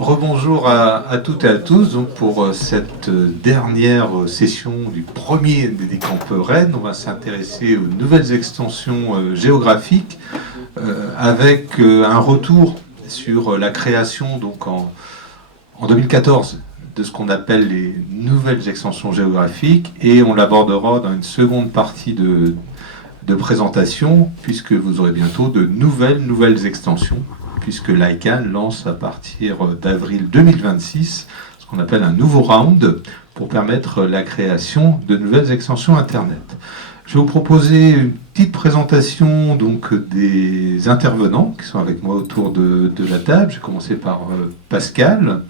rebonjour à toutes et à tous. Donc pour cette dernière session du premier des Camps Rennes, on va s'intéresser aux nouvelles extensions géographiques avec un retour sur la création donc en 2014 de ce qu'on appelle les nouvelles extensions géographiques, et on l'abordera dans une seconde partie de présentation, puisque vous aurez bientôt de nouvelles extensions, puisque l'ICANN lance à partir d'avril 2026 ce qu'on appelle un nouveau round pour permettre la création de nouvelles extensions Internet. Je vais vous proposer une petite présentation donc, des intervenants qui sont avec moi autour de la table. Je vais commencer par Pascal,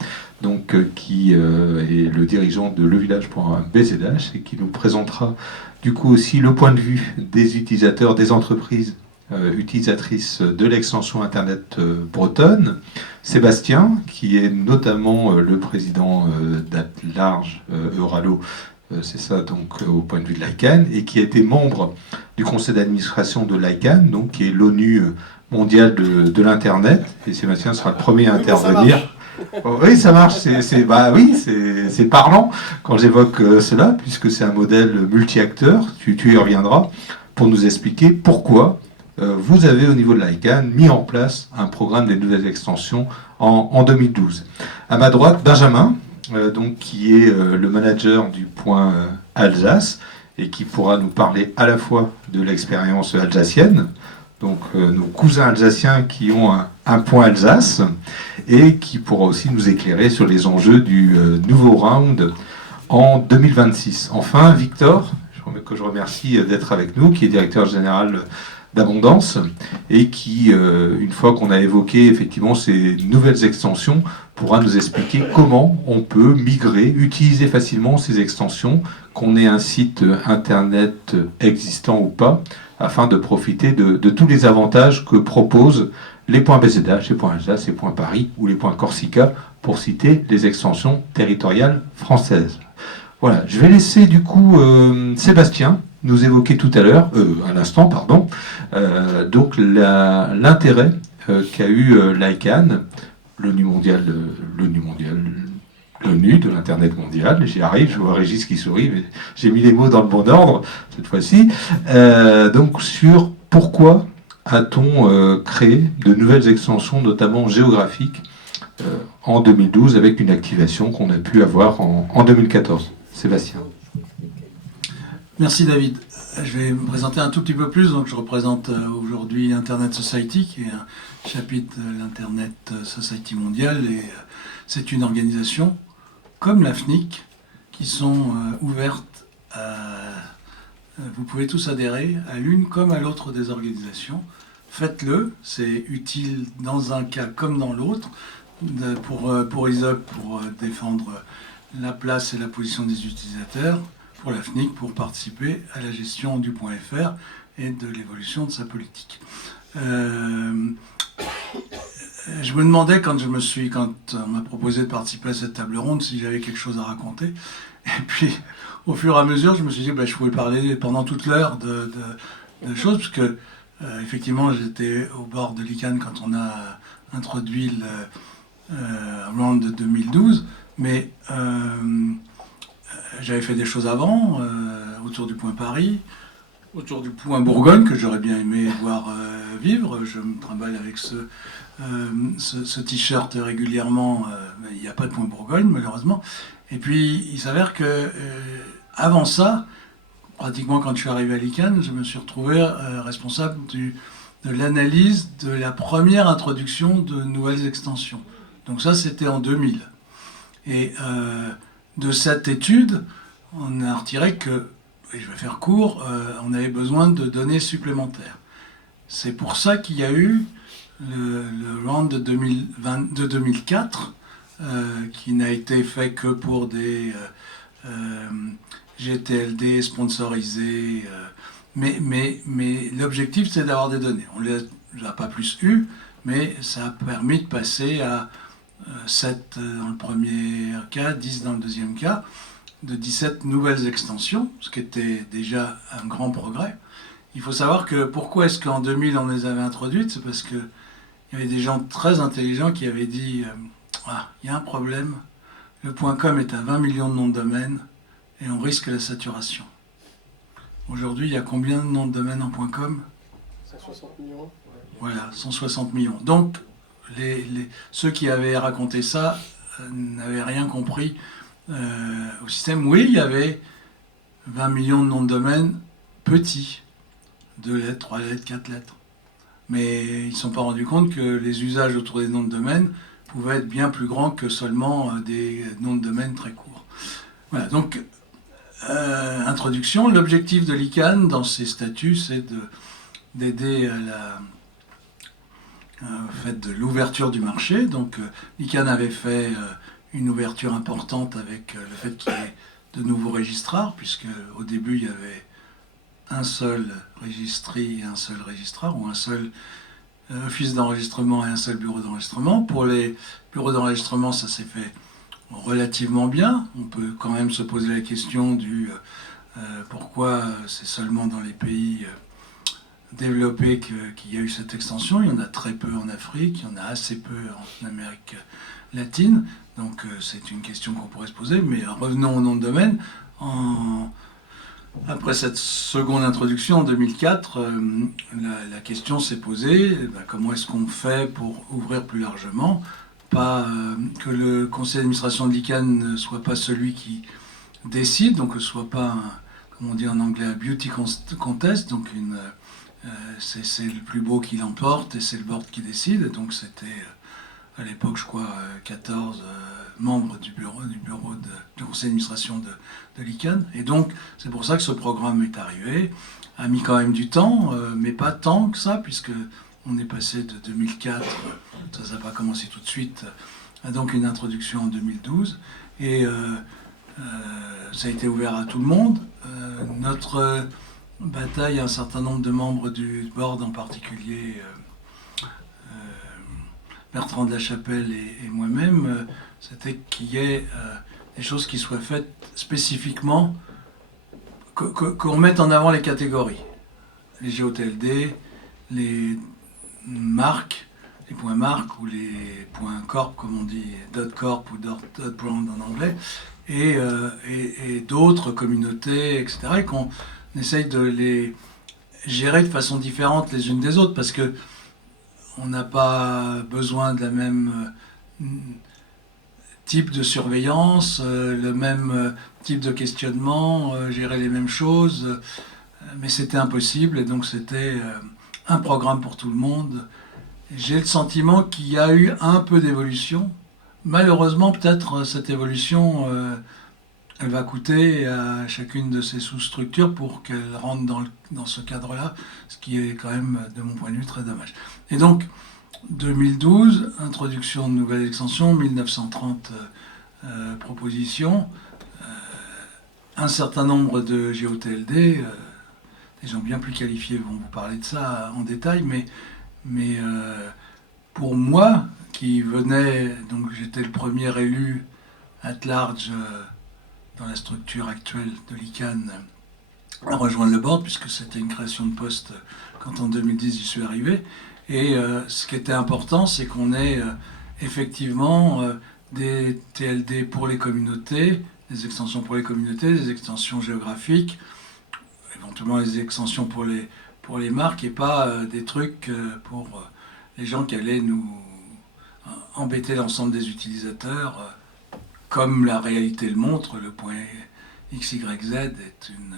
donc, qui est le dirigeant de levillage.bzh et qui nous présentera du coup aussi le point de vue des utilisateurs, des entreprises utilisatrices de l'extension Internet bretonne. Sébastien, qui est notamment le président d'Atlarge Euralo, c'est ça donc au point de vue de l'ICANN, et qui a été membre du conseil d'administration de l'ICANN, donc qui est l'ONU mondiale de l'Internet. Et Sébastien sera le premier à intervenir. Oh, oui, ça marche. C'est parlant quand j'évoque cela, puisque c'est un modèle multi-acteurs. Tu y reviendras pour nous expliquer pourquoi vous avez au niveau de l'ICANN mis en place un programme des nouvelles extensions en 2012. À ma droite, Benjamin, donc, qui est le manager du point Alsace et qui pourra nous parler à la fois de l'expérience alsacienne, donc nos cousins alsaciens qui ont un point Alsace, et qui pourra aussi nous éclairer sur les enjeux du nouveau round en 2026. Enfin, Victor, que je remercie d'être avec nous, qui est directeur général d'Abondance, et qui, une fois qu'on a évoqué effectivement ces nouvelles extensions, pourra nous expliquer comment on peut migrer, utiliser facilement ces extensions, qu'on ait un site internet existant ou pas, afin de profiter de tous les avantages que proposent les points BZH, les points Alsace, les points Paris ou les points Corsica, pour citer les extensions territoriales françaises. Voilà, je vais laisser du coup Sébastien nous évoquer tout à l'heure, à l'instant, pardon, donc l'intérêt qu'a eu l'ICANN, l'ONU de l'Internet mondial, j'y arrive, je vois Régis qui sourit, mais j'ai mis les mots dans le bon ordre cette fois-ci, donc sur pourquoi a-t-on créé de nouvelles extensions, notamment géographiques, en 2012, avec une activation qu'on a pu avoir en 2014. Sébastien. Merci David. Je vais me présenter un tout petit peu plus. Donc, je représente aujourd'hui Internet Society, qui est un chapitre de l'Internet Society mondiale. Et c'est une organisation comme la FNIC qui sont ouvertes à... Vous pouvez tous adhérer à l'une comme à l'autre des organisations. Faites-le, c'est utile dans un cas comme dans l'autre. Pour ISOC, pour défendre la place et la position des utilisateurs, pour la FNIC, pour participer à la gestion du point .fr et de l'évolution de sa politique. Je me demandais quand on m'a proposé de participer à cette table ronde si j'avais quelque chose à raconter. Et puis, au fur et à mesure, je me suis dit que je pouvais parler pendant toute l'heure de choses, parce que effectivement, j'étais au bord de l'ICANN quand on a introduit le round de 2012, mais j'avais fait des choses avant, autour du point Paris, autour du point Bourgogne, que j'aurais bien aimé voir vivre. Je me trimballe avec ce t-shirt régulièrement, mais il n'y a pas de point Bourgogne, malheureusement. Et puis, il s'avère que, avant ça, pratiquement quand je suis arrivé à l'ICANN, je me suis retrouvé responsable de l'analyse de la première introduction de nouvelles extensions. Donc ça, c'était en 2000. Et de cette étude, on a retiré que, et je vais faire court, on avait besoin de données supplémentaires. C'est pour ça qu'il y a eu le round de 2004, qui n'a été fait que pour des GTLD sponsorisés. Mais l'objectif, c'est d'avoir des données. On ne les a pas plus eues, mais ça a permis de passer à 7 dans le premier cas, 10 dans le deuxième cas, de 17 nouvelles extensions, ce qui était déjà un grand progrès. Il faut savoir que pourquoi est-ce qu'en 2000 on les avait introduites, c'est parce qu'il y avait des gens très intelligents qui avaient dit ah, il y a un problème, le .com est à 20 millions de noms de domaine et on risque la saturation. Aujourd'hui, il y a combien de noms de domaine en .com? 160 millions. Voilà, 160 millions. Donc, ceux qui avaient raconté ça n'avaient rien compris au système. Oui, il y avait 20 millions de noms de domaine petits, 2 lettres, 3 lettres, 4 lettres. Mais ils ne se sont pas rendus compte que les usages autour des noms de domaine pouvaient être bien plus grands que seulement des noms de domaine très courts. Voilà, donc, introduction. L'objectif de l'ICANN dans ses statuts, c'est d'aider au fait de l'ouverture du marché. Donc, l'ICANN avait fait une ouverture importante avec le fait qu'il y ait de nouveaux registrars, puisque au début, il y avait un seul registry et un seul registrar, ou un seul office d'enregistrement et un seul bureau d'enregistrement. Pour les bureaux d'enregistrement, ça s'est fait relativement bien. On peut quand même se poser la question du pourquoi c'est seulement dans les pays développés qu'il y a eu cette extension. Il y en a très peu en Afrique, il y en a assez peu en Amérique latine. Donc c'est une question qu'on pourrait se poser. Mais revenons au nom de domaine. Après cette seconde introduction en 2004, la question s'est posée, comment est-ce qu'on fait pour ouvrir plus largement, pas que le conseil d'administration de l'ICANN ne soit pas celui qui décide, donc que ce soit pas, comme on dit en anglais, un beauty contest, donc c'est le plus beau qui l'emporte et c'est le board qui décide. Et donc c'était à l'époque, je crois, 14 membres du conseil d'administration de l'ICANN. Et donc, c'est pour ça que ce programme est arrivé. A mis quand même du temps, mais pas tant que ça, puisque on est passé de 2004, ça n'a pas commencé tout de suite, à donc une introduction en 2012. Et ça a été ouvert à tout le monde. Notre bataille, un certain nombre de membres du board, en particulier Bertrand de la Chapelle et moi-même, c'était qu'il y ait des choses qui soient faites spécifiquement, qu'on mette en avant les catégories. Les GOTLD, les marques, les points marques ou les points corp, comme on dit, .corp ou .brand en anglais, et d'autres communautés, etc., et qu'on essaye de les gérer de façon différente les unes des autres, parce que on n'a pas besoin de la même type de surveillance, le même type de questionnement, gérer les mêmes choses, mais c'était impossible, et donc c'était un programme pour tout le monde. J'ai le sentiment qu'il y a eu un peu d'évolution. Malheureusement, peut-être cette évolution, elle va coûter à chacune de ces sous-structures pour qu'elle rentre dans ce cadre-là, ce qui est quand même, de mon point de vue, très dommage. Et donc, 2012, introduction de nouvelles extensions, 1930 propositions, un certain nombre de GOTLD, des gens bien plus qualifiés vont vous parler de ça en détail, mais pour moi, qui venais, donc j'étais le premier élu at large dans la structure actuelle de l'ICANN à rejoindre le board, puisque c'était une création de poste quand en 2010 j'y suis arrivé. Et ce qui était important, c'est qu'on ait effectivement des TLD pour les communautés, des extensions pour les communautés, des extensions géographiques, éventuellement des extensions pour les marques, et pas des trucs pour les gens qui allaient nous embêter l'ensemble des utilisateurs. Comme la réalité le montre, le point XYZ est une...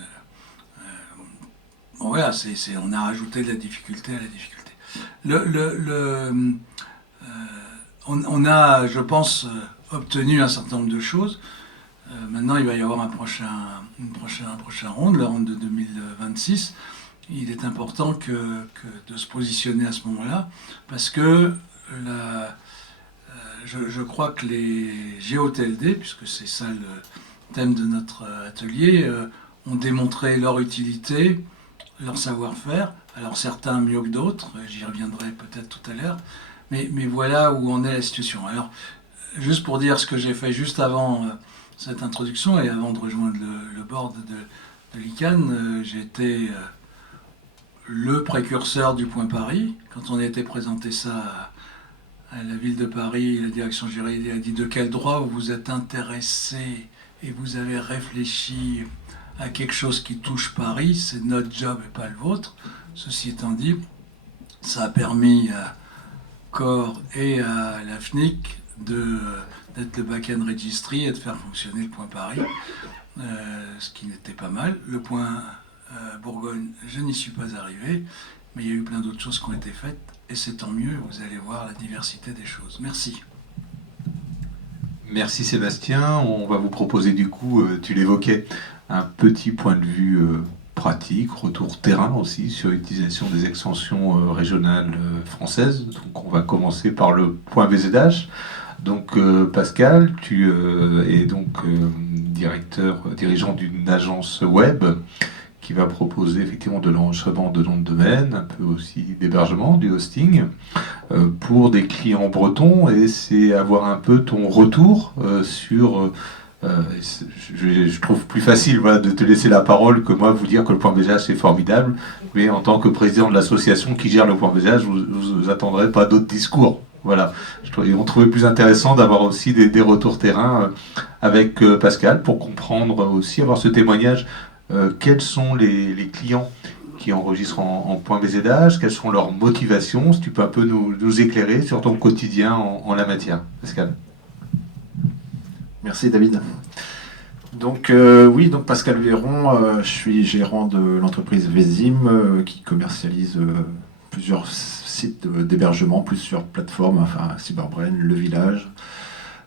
bon, voilà, on a rajouté de la difficulté à la difficulté. On a, je pense, obtenu un certain nombre de choses. Maintenant, il va y avoir un prochain round, le round de 2026. Il est important de se positionner à ce moment-là, parce que je crois que les GOTLD, puisque c'est ça le thème de notre atelier, ont démontré leur utilité, leur savoir-faire. Alors certains mieux que d'autres, j'y reviendrai peut-être tout à l'heure, mais voilà où en est la situation. Alors, juste pour dire ce que j'ai fait juste avant cette introduction et avant de rejoindre le board de l'ICANN, j'ai été le précurseur du Point Paris. Quand on a été présenté ça la ville de Paris, la direction juridique a dit de quel droit vous vous êtes intéressé et vous avez réfléchi à quelque chose qui touche Paris, c'est notre job et pas le vôtre. Ceci étant dit, ça a permis à Core et à la FNIC d'être le back-end registry et de faire fonctionner le point Paris, ce qui n'était pas mal. Le point Bourgogne, je n'y suis pas arrivé, mais il y a eu plein d'autres choses qui ont été faites, et c'est tant mieux, vous allez voir la diversité des choses. Merci. Merci Sébastien. On va vous proposer du coup, tu l'évoquais, un petit point de vue pratique, retour terrain aussi sur l'utilisation des extensions régionales françaises. Donc on va commencer par le point VZH. Donc Pascal, tu es donc dirigeant d'une agence web qui va proposer effectivement de l'enregistrement de noms de domaine, un peu aussi d'hébergement, du hosting, pour des clients bretons, et c'est avoir un peu ton retour sur... je trouve plus facile de te laisser la parole que moi vous dire que le point VZH c'est formidable, mais en tant que président de l'association qui gère le point VZH, vous attendrez pas d'autres discours. Voilà, on trouvait plus intéressant d'avoir aussi des retours terrain avec Pascal pour comprendre aussi, avoir ce témoignage. Quels sont les clients qui enregistrent en point VZH, quelles sont leurs motivations, si tu peux un peu nous éclairer sur ton quotidien en la matière. Pascal. Merci David. Donc oui, donc Pascal Véron, je suis gérant de l'entreprise Vésim qui commercialise plusieurs sites d'hébergement, plusieurs plateformes, enfin Cyberbrain, Le Village.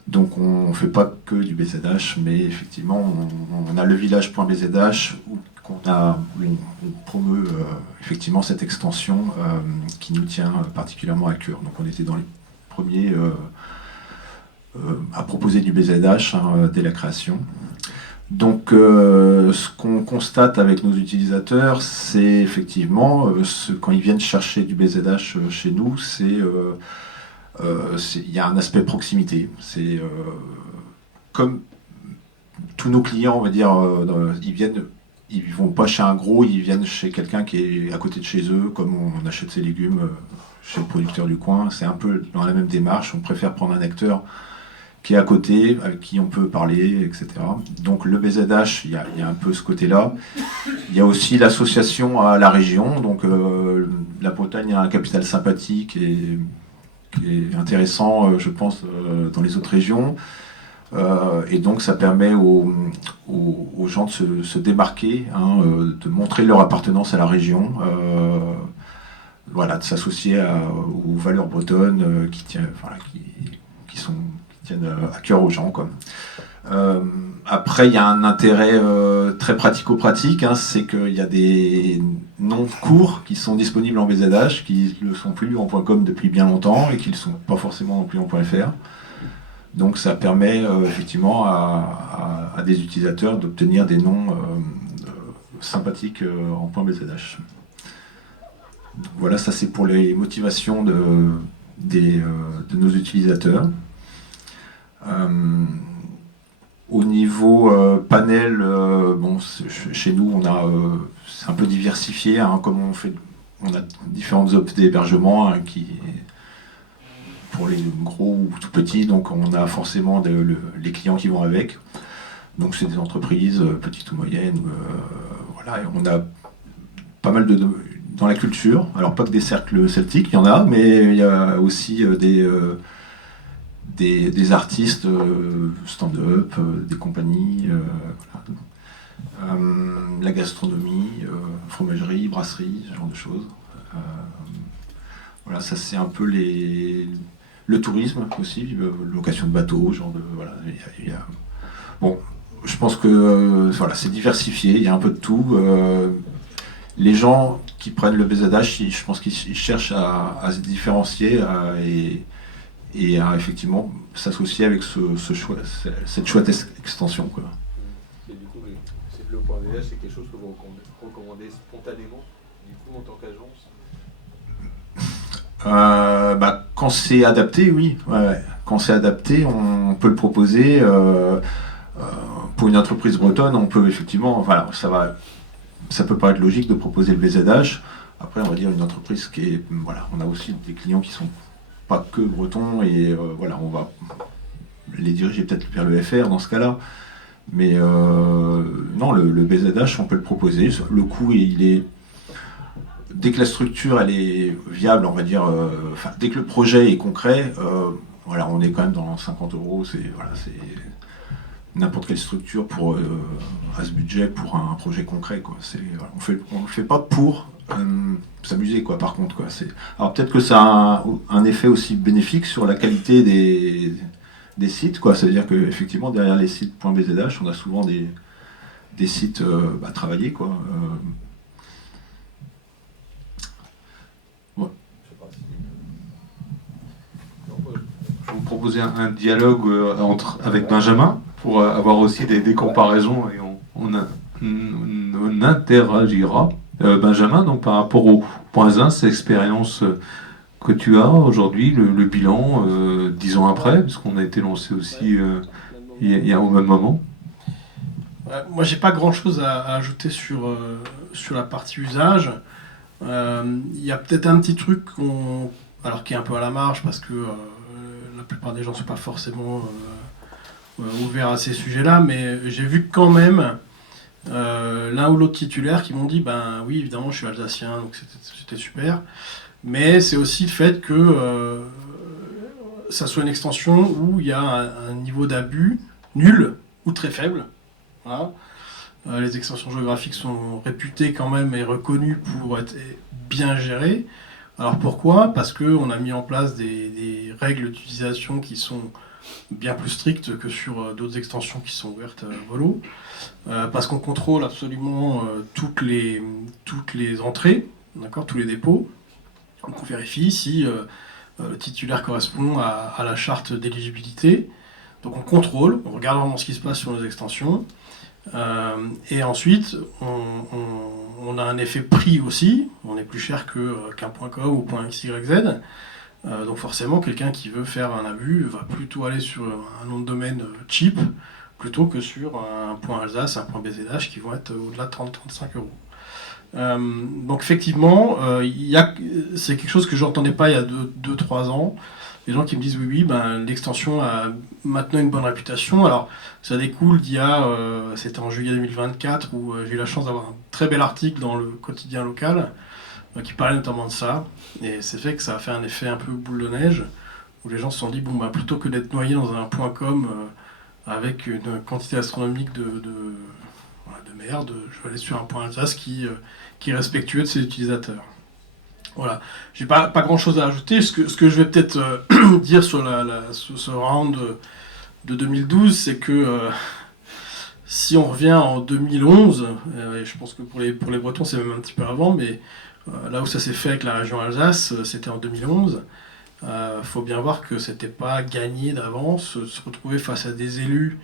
Donc on ne fait pas que du BZH, mais effectivement on a levillage.bzh où on promeut effectivement cette extension qui nous tient particulièrement à cœur. Donc on était dans les premiers à proposer du BZH dès la création. Donc ce qu'on constate avec nos utilisateurs, c'est effectivement quand ils viennent chercher du BZH chez nous, il y a un aspect proximité. C'est comme tous nos clients, on va dire, ils vont pas chez un gros, ils viennent chez quelqu'un qui est à côté de chez eux, comme on achète ses légumes chez le producteur du coin. C'est un peu dans la même démarche. On préfère prendre un acteur qui est à côté, avec qui on peut parler, etc. Donc le BZH, il y a un peu ce côté-là. Il y a aussi l'association à la région. Donc la Bretagne a un capital sympathique qui est intéressant, je pense, dans les autres régions. Et donc ça permet aux gens de se démarquer, de montrer leur appartenance à la région, de s'associer aux valeurs bretonnes qui tiennent à cœur aux gens, quoi. Après, il y a un intérêt très pratico-pratique, c'est qu'il y a des noms courts qui sont disponibles en BZH, qui ne le sont plus en .com depuis bien longtemps et qui ne le sont pas forcément non plus en .fr. Donc ça permet effectivement à des utilisateurs d'obtenir des noms sympathiques en .bzh. Donc voilà, ça c'est pour les motivations de nos utilisateurs. Au niveau panel, chez nous c'est un peu diversifié, comme on a différentes offres d'hébergement qui pour les gros ou tout petits, donc on a forcément les clients qui vont avec. Donc c'est des entreprises petites ou moyennes, et on a pas mal dans la culture, alors pas que des cercles celtiques, il y en a, mais il y a aussi des artistes stand-up, des compagnies, la gastronomie, fromagerie, brasserie, ce genre de choses. Ça c'est un peu le tourisme aussi, location de bateaux, genre de bon, je pense que c'est diversifié, il y a un peu de tout. Les gens qui prennent le BZH, je pense qu'ils cherchent à se différencier et à effectivement s'associer avec cette chouette extension, quoi. Et du coup, le point VH, c'est quelque chose que vous recommandez spontanément, du coup, en tant qu'agence? Quand c'est adapté, oui. Ouais. Quand c'est adapté, on peut le proposer. Pour une entreprise bretonne, on peut effectivement, ça peut paraître logique de proposer le BZH. Après, on va dire une entreprise on a aussi des clients qui sont pas que breton, et voilà, on va les diriger peut-être vers le FR dans ce cas-là. Mais non, le BZH, on peut le proposer. Le coût, il est... Dès que la structure elle est viable, on va dire, dès que le projet est concret, voilà, on est quand même dans 50 €. C'est n'importe quelle structure pour à ce budget pour un projet concret, quoi. Voilà, on le fait pas pour s'amuser, quoi. Par contre, quoi. Alors peut-être que ça a un effet aussi bénéfique sur la qualité des sites, quoi. C'est-à-dire qu'effectivement, derrière les sites .bzh, on a souvent des sites travaillés, quoi. Ouais. Je vous proposais un dialogue avec Benjamin pour avoir aussi des comparaisons et on interagira. Benjamin, donc par rapport au point 1, cette expérience que tu as aujourd'hui, le bilan 10 ans après, puisqu'on a été lancé aussi il y a au même moment. Moi, j'ai pas grand-chose à ajouter sur la partie usage. Il y a peut-être un petit truc alors qui est un peu à la marge parce que la plupart des gens ne sont pas forcément ouverts à ces sujets-là, mais j'ai vu quand même l'un ou l'autre titulaire qui m'ont dit ben oui, évidemment, je suis alsacien, donc c'était super, mais c'est aussi le fait que ça soit une extension où il y a un niveau d'abus nul ou très faible. Voilà. Les extensions géographiques sont réputées quand même et reconnues pour être bien gérées. Alors pourquoi ? Parce qu'on a mis en place des règles d'utilisation qui sont bien plus strictes que sur d'autres extensions qui sont ouvertes à volo. Parce qu'on contrôle absolument toutes les entrées, d'accord, tous les dépôts. Donc on vérifie si le titulaire correspond à la charte d'éligibilité. Donc on contrôle, on regarde vraiment ce qui se passe sur nos extensions. Et ensuite, on a un effet prix aussi. On est plus cher qu'un .com ou .xyz. Donc forcément, quelqu'un qui veut faire un abus va plutôt aller sur un nom de domaine cheap plutôt que sur un .alsace, un .bzh qui vont être au-delà de 30-35 €. Donc effectivement, c'est quelque chose que je n'entendais pas il y a 2-3 ans. Les gens qui me disent oui, l'extension a maintenant une bonne réputation. Alors, ça découle c'était en juillet 2024, où j'ai eu la chance d'avoir un très bel article dans le quotidien local qui parlait notamment de ça. Et c'est fait que ça a fait un effet un peu boule de neige, où les gens se sont dit, plutôt que d'être noyés dans un .com avec une quantité astronomique de merde, je vais aller sur un .alsace qui est respectueux de ses utilisateurs. Voilà, j'ai pas grand chose à ajouter. Ce que je vais peut-être dire sur ce round de 2012, c'est que si on revient en 2011, et je pense que pour les Bretons c'est même un petit peu avant, mais là où ça s'est fait avec la région Alsace, c'était en 2011. Faut bien voir que c'était pas gagné d'avance, se retrouver face à des élus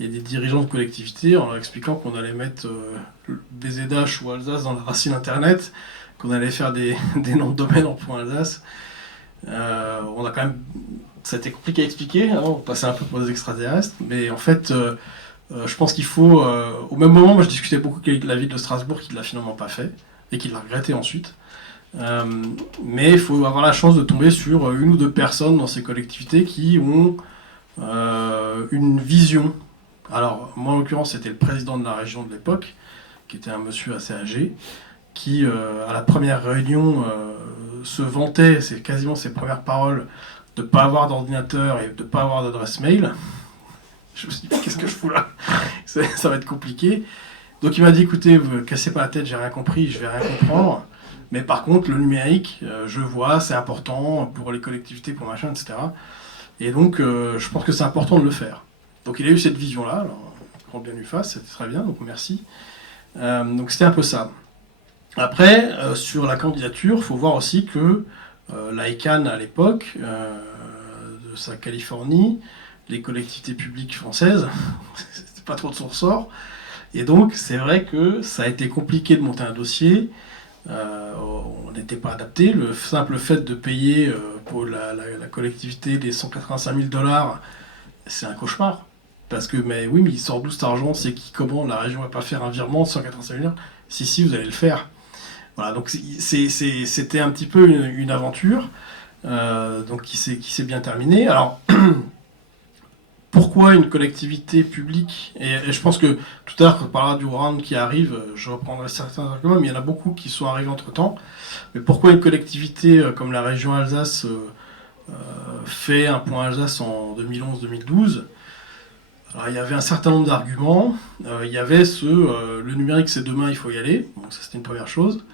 et des dirigeants de collectivités en leur expliquant qu'on allait mettre BZH ou Alsace dans la racine internet, qu'on allait faire des noms de domaine en .alsace. On a quand même... Ça a été compliqué à expliquer, hein, on passait un peu pour des extraterrestres, mais en fait, je pense qu'il faut... au même moment, moi je discutais beaucoup avec la ville de Strasbourg qui ne l'a finalement pas fait, et qui l'a regretté ensuite. Mais il faut avoir la chance de tomber sur une ou deux personnes dans ces collectivités qui ont une vision. Alors, moi en l'occurrence, c'était le président de la région de l'époque, qui était un monsieur assez âgé, qui, à la première réunion, se vantait, c'est quasiment ses premières paroles, de ne pas avoir d'ordinateur et de ne pas avoir d'adresse mail. Je me suis dit, qu'est-ce que je fous là ? Ça va être compliqué. Donc il m'a dit, écoutez, vous ne cassez pas la tête, j'ai rien compris, je vais rien comprendre. Mais par contre, le numérique, je vois, c'est important pour les collectivités, pour machin, etc. Et donc, je pense que c'est important de le faire. Donc il a eu cette vision-là, alors, grand bien lui fasse, c'était très bien, donc merci. Donc c'était un peu ça. Après, sur la candidature, il faut voir aussi que l'ICANN, à l'époque, de sa Californie, les collectivités publiques françaises, c'était pas trop de son ressort. Et donc, c'est vrai que ça a été compliqué de monter un dossier. On n'était pas adapté. Le simple fait de payer pour la collectivité les 185 000 $, c'est un cauchemar. Parce que, mais il sort d'où cet argent ? C'est qui ? Comment ? La région ne va pas faire un virement de 185 000 $. Si, vous allez le faire. Voilà, donc c'était un petit peu une aventure. donc qui s'est bien terminé. Alors, pourquoi une collectivité publique, et je pense que tout à l'heure, quand on parlera du round qui arrive, je reprendrai certains arguments, mais il y en a beaucoup qui sont arrivés entre-temps. Mais pourquoi une collectivité comme la région Alsace fait un point Alsace en 2011-2012 ? Alors, il y avait un certain nombre d'arguments. Il y avait le numérique c'est demain, il faut y aller. Donc ça c'était une première chose.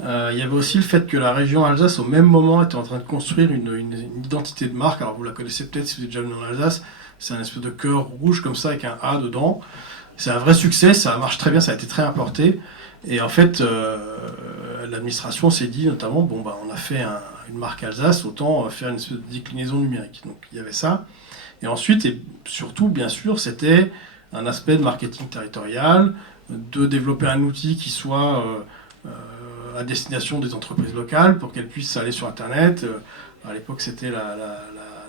Il y avait aussi le fait que la région Alsace au même moment était en train de construire une identité de marque. Alors vous la connaissez peut-être si vous êtes déjà venu en Alsace. C'est un espèce de cœur rouge comme ça avec un A dedans. C'est un vrai succès, ça marche très bien, ça a été très importé. Et en fait, l'administration s'est dit notamment, bon bah on a fait une marque Alsace, autant faire une espèce de déclinaison numérique. Donc il y avait ça. Et ensuite, et surtout, bien sûr, c'était un aspect de marketing territorial, de développer un outil qui soit à destination des entreprises locales pour qu'elles puissent aller sur Internet. À l'époque, c'était la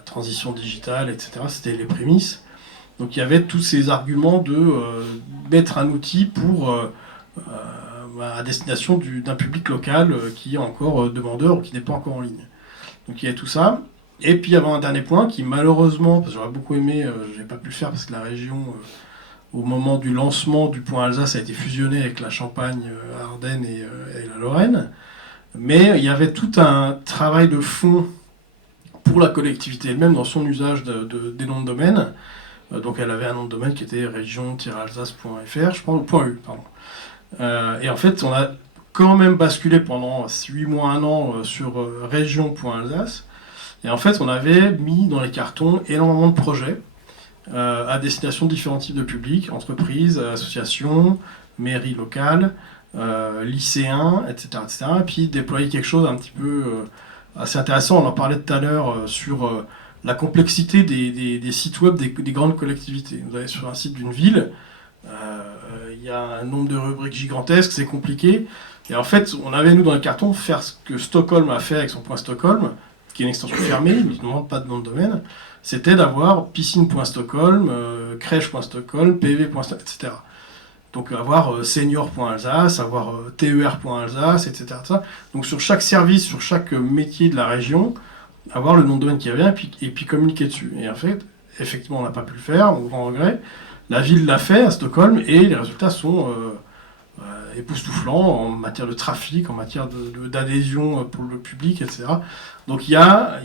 transition digitale, etc. C'était les prémices. Donc il y avait tous ces arguments de mettre un outil pour à destination d'un public local qui est encore demandeur ou qui n'est pas encore en ligne. Donc il y avait tout ça. Et puis il y avait un dernier point qui malheureusement, parce que j'aurais beaucoup aimé, je n'ai pas pu le faire parce que la région, au moment du lancement du point Alsace, a été fusionnée avec la Champagne, Ardennes et la Lorraine. Mais il y avait tout un travail de fond pour la collectivité elle-même dans son usage des noms de domaine. Donc elle avait un nom de domaine qui était région-alsace.fr, je pense, ou .eu, pardon. Et en fait, on a quand même basculé pendant 8 mois, 1 an sur région.alsace. Et en fait, on avait mis dans les cartons énormément de projets à destination de différents types de publics, entreprises, associations, mairies locales, lycéens, etc., etc. Et puis déployer quelque chose un petit peu assez intéressant. On en parlait tout à l'heure sur la complexité des sites web des grandes collectivités. Vous allez sur un site d'une ville, il y a un nombre de rubriques gigantesques, c'est compliqué. Et en fait, on avait, nous, dans les cartons, faire ce que Stockholm a fait avec son point Stockholm, qui est une extension fermée, il ne demande pas de nom de domaine, c'était d'avoir piscine.stockholm, crèche.stockholm, pv.stockholm, etc. Donc avoir senior.alsace, avoir ter.alsace, etc., etc. Donc sur chaque service, sur chaque métier de la région, avoir le nom de domaine qui revient et puis communiquer dessus. Et en fait, effectivement, on n'a pas pu le faire, au grand regret. La ville l'a fait à Stockholm et les résultats sont époustouflants en matière de trafic, en matière d'adhésion pour le public, etc. Donc il y a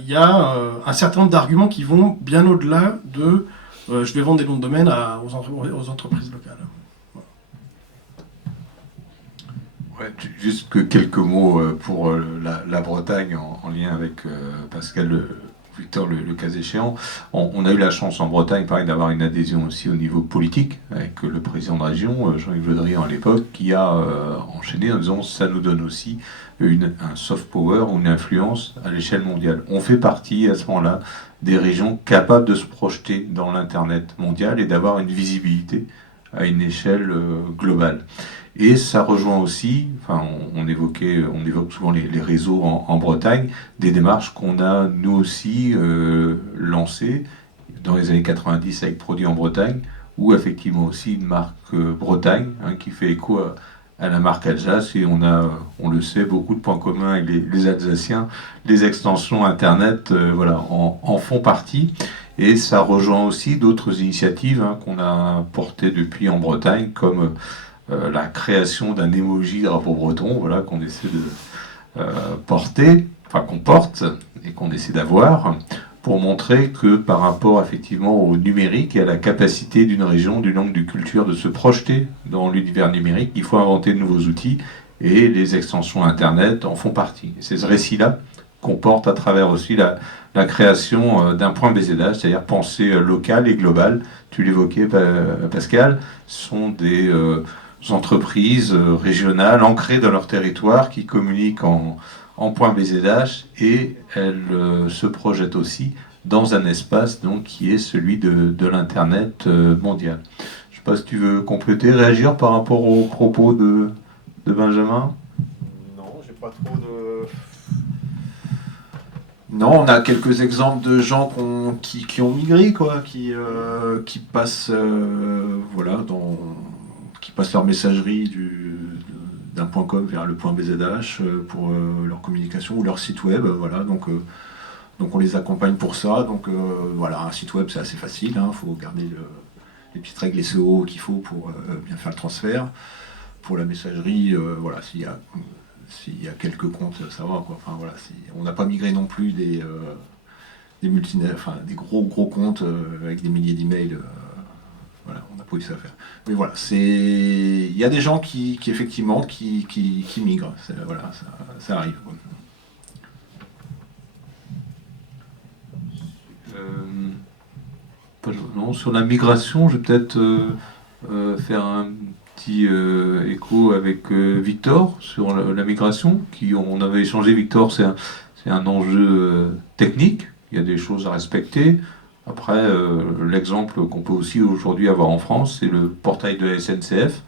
un certain nombre d'arguments qui vont bien au-delà de je vais vendre des noms de domaine aux entreprises locales. Ouais, juste que quelques mots pour la Bretagne en lien avec Pascal, Victor, le cas échéant. On a eu la chance en Bretagne, pareil, d'avoir une adhésion aussi au niveau politique, avec le président de région, Jean-Yves Le Drian à l'époque, qui a enchaîné en disant ça nous donne aussi un soft power ou une influence à l'échelle mondiale. On fait partie à ce moment-là des régions capables de se projeter dans l'Internet mondial et d'avoir une visibilité à une échelle globale. Et ça rejoint aussi, enfin, on évoque souvent les réseaux en Bretagne, des démarches qu'on a nous aussi lancées dans les années 90 avec Produits en Bretagne, ou effectivement aussi une marque Bretagne qui fait écho à la marque Alsace, et on le sait, beaucoup de points communs avec les Alsaciens, les extensions Internet en font partie. Et ça rejoint aussi d'autres initiatives qu'on a portées depuis en Bretagne, comme la création d'un emoji drapeau breton, qu'on essaie de porter, qu'on porte et qu'on essaie d'avoir, pour montrer que par rapport effectivement au numérique et à la capacité d'une région, d'une langue, d'une culture de se projeter dans l'univers numérique, il faut inventer de nouveaux outils, et les extensions Internet en font partie. C'est ce récit-là qu'on porte à travers aussi la création d'un point BZH, c'est-à-dire pensée locale et globale. Tu l'évoquais, Pascal, sont des entreprises régionales ancrées dans leur territoire qui communiquent en point BZH, et elles se projettent aussi dans un espace qui est celui de l'Internet mondial. Je ne sais pas si tu veux compléter, réagir par rapport aux propos de Benjamin. Non, j'ai pas trop de... Non, on a quelques exemples de gens qui ont migré, qui passent, qui passent leur messagerie d'un point .com vers le point BZH pour leur communication ou leur site web. Donc Donc on les accompagne pour ça. Donc voilà, un site web c'est assez facile, il faut garder les petites règles SEO qu'il faut pour bien faire le transfert. Pour la messagerie, voilà, s'il y a quelques comptes, ça va quoi. Enfin voilà, on n'a pas migré non plus des gros comptes avec des milliers d'emails. Voilà, on n'a pas eu ça à faire. Mais voilà, il y a des gens qui effectivement qui migrent. Voilà, ça arrive. Non, sur la migration, je vais peut-être faire un petit écho avec Victor sur la migration. On avait échangé, Victor, c'est un enjeu technique. Il y a des choses à respecter. Après, l'exemple qu'on peut aussi aujourd'hui avoir en France, c'est le portail de la SNCF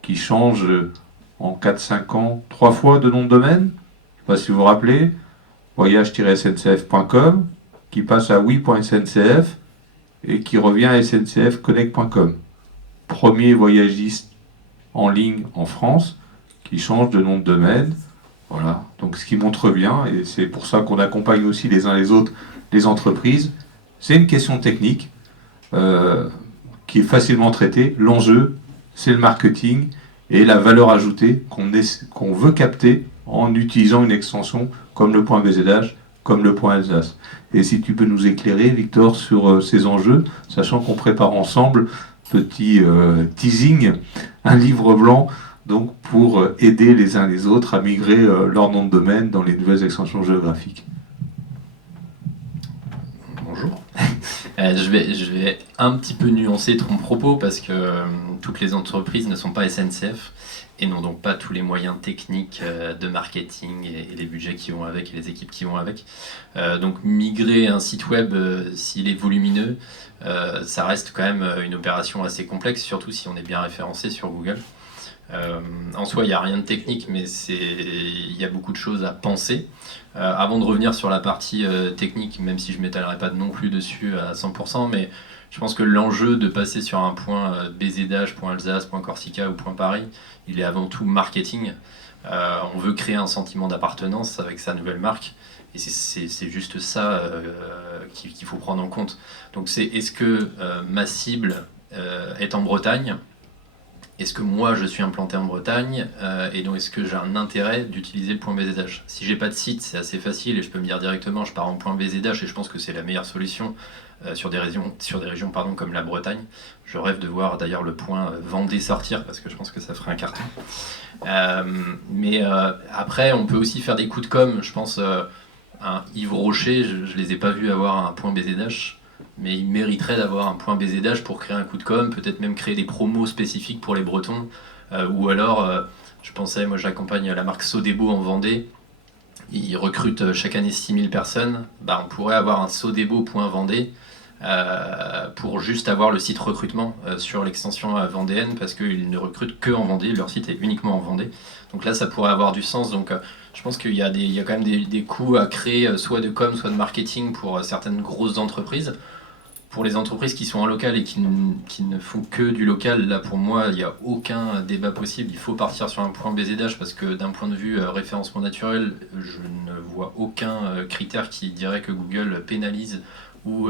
qui change en 4-5 ans 3 fois de nom de domaine. Je ne sais pas si vous vous rappelez, voyage-sncf.com, qui passe à oui.sncf et qui revient à sncfconnect.com. Premier voyagiste en ligne en France qui change de nom de domaine. Voilà, donc ce qui montre bien, et c'est pour ça qu'on accompagne aussi les uns les autres les entreprises, c'est une question technique qui est facilement traitée. L'enjeu, c'est le marketing et la valeur ajoutée qu'on veut capter en utilisant une extension comme le point BZH, comme le point Alsace. Et si tu peux nous éclairer, Victor, sur ces enjeux, sachant qu'on prépare ensemble, petit teasing, un livre blanc donc pour aider les uns les autres à migrer leur nom de domaine dans les nouvelles extensions géographiques. Bonjour. Je vais un petit peu nuancer ton propos parce que toutes les entreprises ne sont pas SNCF et n'ont donc pas tous les moyens techniques de marketing et les budgets qui vont avec et les équipes qui vont avec. Donc migrer un site web, s'il est volumineux, ça reste quand même une opération assez complexe, surtout si on est bien référencé sur Google. En soi, il n'y a rien de technique, mais il y a beaucoup de choses à penser. Avant de revenir sur la partie technique, même si je ne m'étalerai pas non plus dessus à 100%, mais je pense que l'enjeu de passer sur un point BZH, point Alsace, point Corsica ou point Paris, il est avant tout marketing. On veut créer un sentiment d'appartenance avec sa nouvelle marque. Et c'est juste ça qu'il faut prendre en compte. Donc est-ce que ma cible est en Bretagne ? Est-ce que moi je suis implanté en Bretagne et donc est-ce que j'ai un intérêt d'utiliser le point BZH ? Si j'ai pas de site, c'est assez facile et je peux me dire directement je pars en point BZH et je pense que c'est la meilleure solution sur des régions comme la Bretagne. Je rêve de voir d'ailleurs le point Vendée sortir parce que je pense que ça ferait un carton. Mais après on peut aussi faire des coups de com'. Je pense un Yves Rocher, je les ai pas vus avoir un point BZH. Mais il mériterait d'avoir un point BZH pour créer un coup de com', peut-être même créer des promos spécifiques pour les Bretons. Ou alors, je pensais, moi j'accompagne la marque Sodebo en Vendée, ils recrutent chaque année 6000 personnes. On pourrait avoir un Sodebo.vendée pour juste avoir le site recrutement sur l'extension vendéenne, parce qu'ils ne recrutent que en Vendée, leur site est uniquement en Vendée. Donc là, ça pourrait avoir du sens. Donc je pense qu'il y a quand même des coûts à créer, soit de com, soit de marketing pour certaines grosses entreprises. Pour les entreprises qui sont en local et qui ne font que du local, là pour moi, il n'y a aucun débat possible. Il faut partir sur un point BZH parce que d'un point de vue référencement naturel, je ne vois aucun critère qui dirait que Google pénalise ou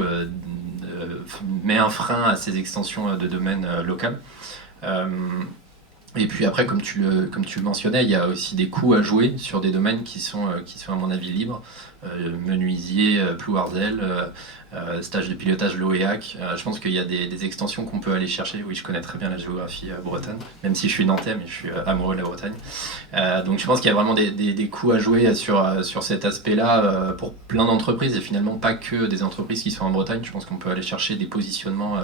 met un frein à ces extensions de domaine local. Et puis après, comme tu le mentionnais, il y a aussi des coûts à jouer sur des domaines qui sont à mon avis libres. Menuisier, Plouardel, stage de pilotage Loéac. Je pense qu'il y a des extensions qu'on peut aller chercher. Oui, je connais très bien la géographie bretonne, même si je suis nantais, mais je suis amoureux de la Bretagne. Donc je pense qu'il y a vraiment des coûts à jouer sur cet aspect-là pour plein d'entreprises, et finalement pas que des entreprises qui sont en Bretagne. Je pense qu'on peut aller chercher des positionnements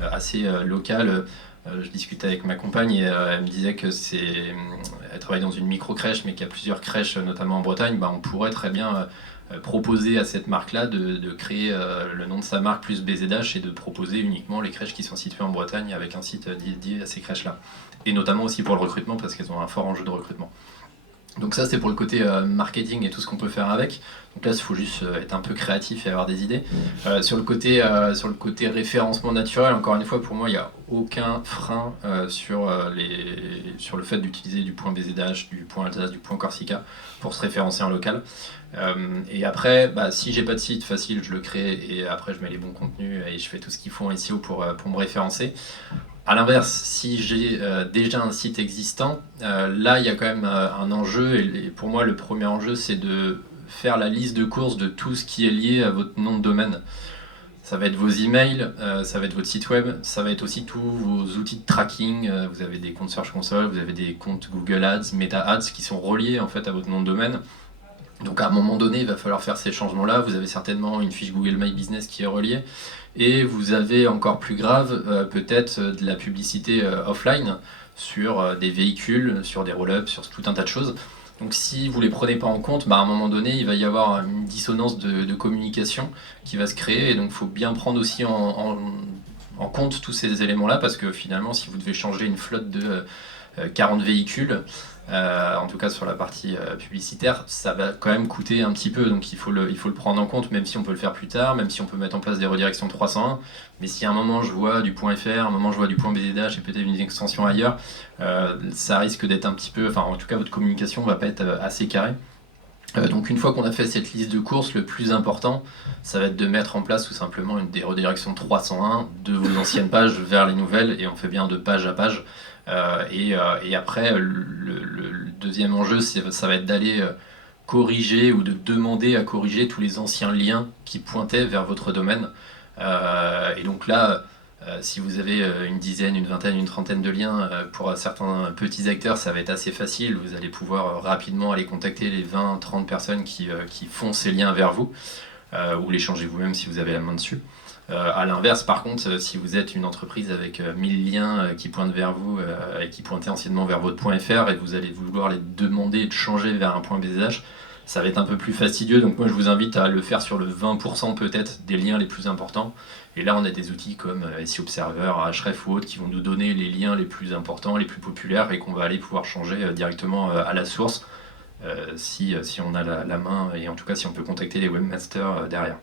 assez locaux. Je discutais avec ma compagne et elle me disait que elle travaille dans une micro-crèche, mais qu'il y a plusieurs crèches, notamment en Bretagne. On pourrait très bien proposer à cette marque-là de créer le nom de sa marque plus BZH et de proposer uniquement les crèches qui sont situées en Bretagne avec un site dédié à ces crèches-là. Et notamment aussi pour le recrutement, parce qu'elles ont un fort enjeu de recrutement. Donc ça, c'est pour le côté marketing et tout ce qu'on peut faire avec. Donc là, il faut juste être un peu créatif et avoir des idées. Sur le côté référencement naturel, encore une fois, pour moi, il n'y a aucun frein sur le fait d'utiliser du point BZH, du point Alsace, du point Corsica pour se référencer en local. Et après, si j'ai pas de site, facile, je le crée et après je mets les bons contenus et je fais tout ce qu'il faut en SEO pour me référencer. À l'inverse, si j'ai déjà un site existant, là il y a quand même un enjeu et pour moi le premier enjeu c'est de faire la liste de courses de tout ce qui est lié à votre nom de domaine. Ça va être vos emails, ça va être votre site web, ça va être aussi tous vos outils de tracking. Vous avez des comptes Search Console, vous avez des comptes Google Ads, Meta Ads qui sont reliés en fait à votre nom de domaine. Donc à un moment donné, il va falloir faire ces changements-là. Vous avez certainement une fiche Google My Business qui est reliée. Et vous avez encore plus grave, peut-être de la publicité offline sur des véhicules, sur des roll-ups, sur tout un tas de choses. Donc si vous ne les prenez pas en compte, à un moment donné, il va y avoir une dissonance de communication qui va se créer. Et donc il faut bien prendre aussi en compte tous ces éléments-là, parce que finalement, si vous devez changer une flotte de 40 véhicules, en tout cas sur la partie publicitaire, ça va quand même coûter un petit peu, donc il faut le prendre en compte, même si on peut le faire plus tard, même si on peut mettre en place des redirections 301, mais si à un moment je vois du .fr, à un moment je vois du .bzh et peut-être une extension ailleurs, ça risque d'être un petit peu, enfin en tout cas votre communication va pas être assez carrée. Donc une fois qu'on a fait cette liste de courses, le plus important, ça va être de mettre en place tout simplement des redirections 301 de vos anciennes pages vers les nouvelles, et on fait bien de page à page. Et après, le deuxième enjeu, ça va être d'aller corriger ou de demander à corriger tous les anciens liens qui pointaient vers votre domaine. Et donc là, si vous avez une dizaine, une vingtaine, une trentaine de liens, pour certains petits acteurs, ça va être assez facile. Vous allez pouvoir rapidement aller contacter les 20-30 personnes qui font ces liens vers vous, ou les changer vous-même si vous avez la main dessus. À l'inverse, par contre, si vous êtes une entreprise avec 1000 liens qui pointent vers vous et qui pointaient anciennement vers votre .fr et que vous allez vouloir les demander de changer vers un .bzh, ça va être un peu plus fastidieux. Donc moi, je vous invite à le faire sur le 20% peut-être des liens les plus importants. Et là, on a des outils comme SEO Observer, Ahref ou autres qui vont nous donner les liens les plus importants, les plus populaires et qu'on va aller pouvoir changer directement à la source si on a la main et en tout cas si on peut contacter les webmasters derrière.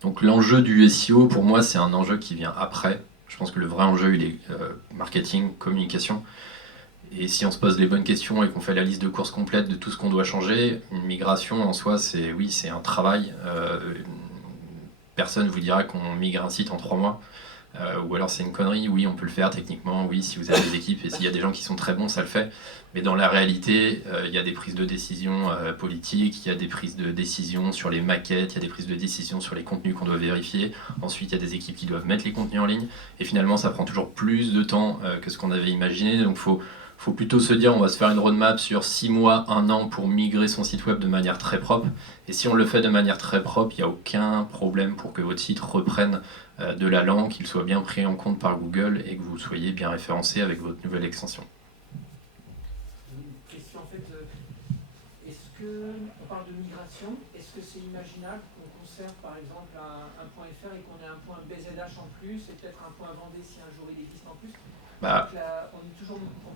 Donc l'enjeu du SEO, pour moi, c'est un enjeu qui vient après. Je pense que le vrai enjeu, il est marketing, communication. Et si on se pose les bonnes questions et qu'on fait la liste de courses complète de tout ce qu'on doit changer, une migration en soi, c'est un travail. Personne ne vous dira qu'on migre un site en 3 mois. Ou alors c'est une connerie. Oui, on peut le faire techniquement. Oui, si vous avez des équipes et s'il y a des gens qui sont très bons, ça le fait. Mais dans la réalité, il y a des prises de décision politiques, il y a des prises de décision sur les maquettes, il y a des prises de décision sur les contenus qu'on doit vérifier. Ensuite, il y a des équipes qui doivent mettre les contenus en ligne. Et finalement, ça prend toujours plus de temps que ce qu'on avait imaginé. Donc, faut plutôt se dire, on va se faire une roadmap sur 6 mois, 1 an pour migrer son site web de manière très propre. Et si on le fait de manière très propre, il n'y a aucun problème pour que votre site reprenne de l'allant, qu'il soit bien pris en compte par Google et que vous soyez bien référencé avec votre nouvelle extension. Une question en fait, est-ce qu'on parle de migration, est-ce que c'est imaginable qu'on conserve par exemple un .fr et qu'on ait un .bzh en plus et peut-être un .vendée si un jour il existe en plus? Donc là, on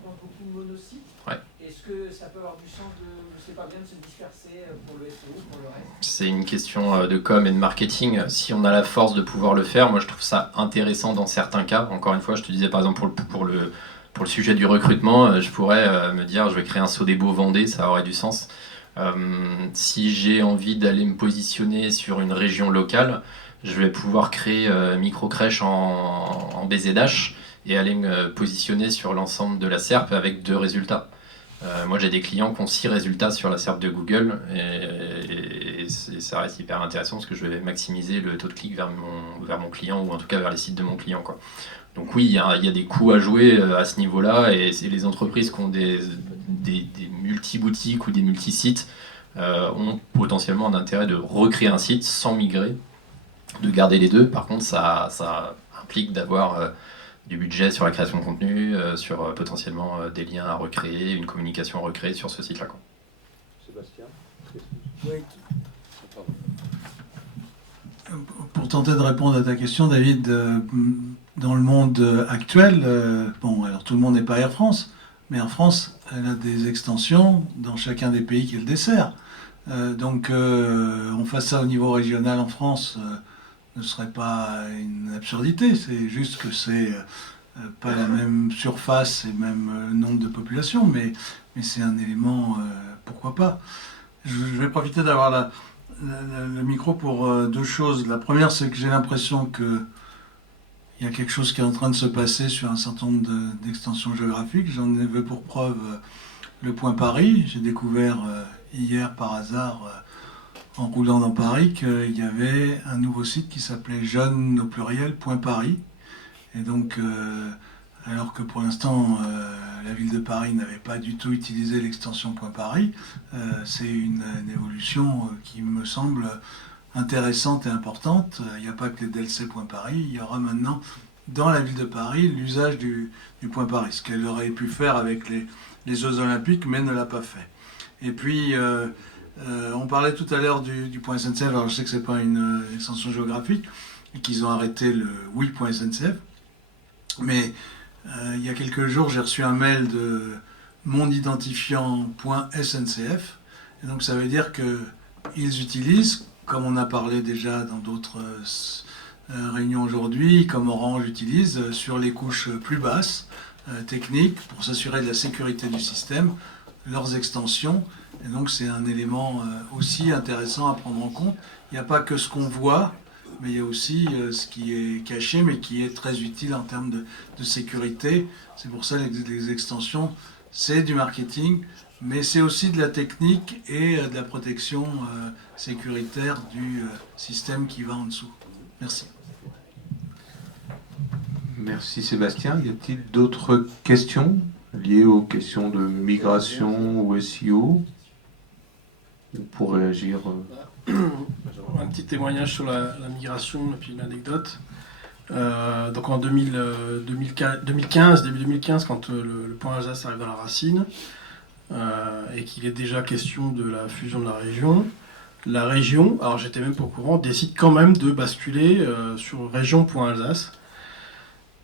pense beaucoup de monosite. Ouais. Est-ce que ça peut avoir du sens c'est pas bien de se disperser pour le SEO, pour le reste? C'est une question de com et de marketing. Si on a la force de pouvoir le faire, moi je trouve ça intéressant dans certains cas. Encore une fois, je te disais par exemple pour le sujet du recrutement, je pourrais me dire je vais créer un Sodebo Vendée, ça aurait du sens. Si j'ai envie d'aller me positionner sur une région locale, je vais pouvoir créer micro-crèche en BZH et aller me positionner sur l'ensemble de la SERP avec 2 résultats. Moi j'ai des clients qui ont 6 résultats sur la SERP de Google et ça reste hyper intéressant parce que je vais maximiser le taux de clic vers mon client ou en tout cas vers les sites de mon client, quoi. Donc oui, il y a des coûts à jouer à ce niveau-là et c'est les entreprises qui ont des multi-boutiques ou des multi-sites ont potentiellement un intérêt de recréer un site sans migrer, de garder les 2. Par contre, ça implique d'avoir du budget sur la création de contenu, sur potentiellement des liens à recréer, une communication à recréer sur ce site-là, quoi. Sébastien? Oui. Pour tenter de répondre à ta question, David, dans le monde actuel, bon, alors tout le monde n'est pas Air France, mais en France, elle a des extensions dans chacun des pays qu'elle dessert. Donc, on fasse ça au niveau régional en France ne serait pas une absurdité. C'est juste que c'est pas la même surface et même nombre de population, mais c'est un élément, pourquoi pas. Je vais profiter d'avoir le micro pour deux choses. La première, c'est que j'ai l'impression qu'il y a quelque chose qui est en train de se passer sur un certain nombre d'extensions géographiques. J'en ai vu pour preuve le Point Paris. J'ai découvert hier par hasard, en roulant dans Paris, qu'il y avait un nouveau site qui s'appelait Jeune au pluriel Point Paris. Et donc, alors que pour l'instant, la ville de Paris n'avait pas du tout utilisé l'extension Point Paris, c'est une évolution qui me semble intéressante et importante. Il n'y a pas que les DLC Point Paris, il y aura maintenant dans la ville de Paris l'usage du Point Paris, ce qu'elle aurait pu faire avec les Jeux Olympiques, mais ne l'a pas fait. Et puis, on parlait tout à l'heure du Point SNCF, alors je sais que ce n'est pas une extension géographique, et qu'ils ont arrêté le oui.sncf, mais il y a quelques jours, j'ai reçu un mail de monidentifiant.sncf, et donc ça veut dire qu'ils utilisent, comme on a parlé déjà dans d'autres réunions aujourd'hui, comme Orange utilise, sur les couches plus basses, techniques, pour s'assurer de la sécurité du système, leurs extensions. Et donc c'est un élément aussi intéressant à prendre en compte. Il n'y a pas que ce qu'on voit, mais il y a aussi ce qui est caché, mais qui est très utile en termes de sécurité. C'est pour ça que les extensions, c'est du marketing, mais c'est aussi de la technique et de la protection sécuritaire du système qui va en dessous. Merci. Merci Sébastien. Y a-t-il d'autres questions liées aux questions de migration ou SEO pour réagir? Un petit témoignage sur la migration et puis une anecdote. Donc en 2015, début 2015, quand le Point Alsace arrive dans la racine, et qu'il est déjà question de la fusion de la région, alors j'étais même pas au courant, décide quand même de basculer sur région.alsace.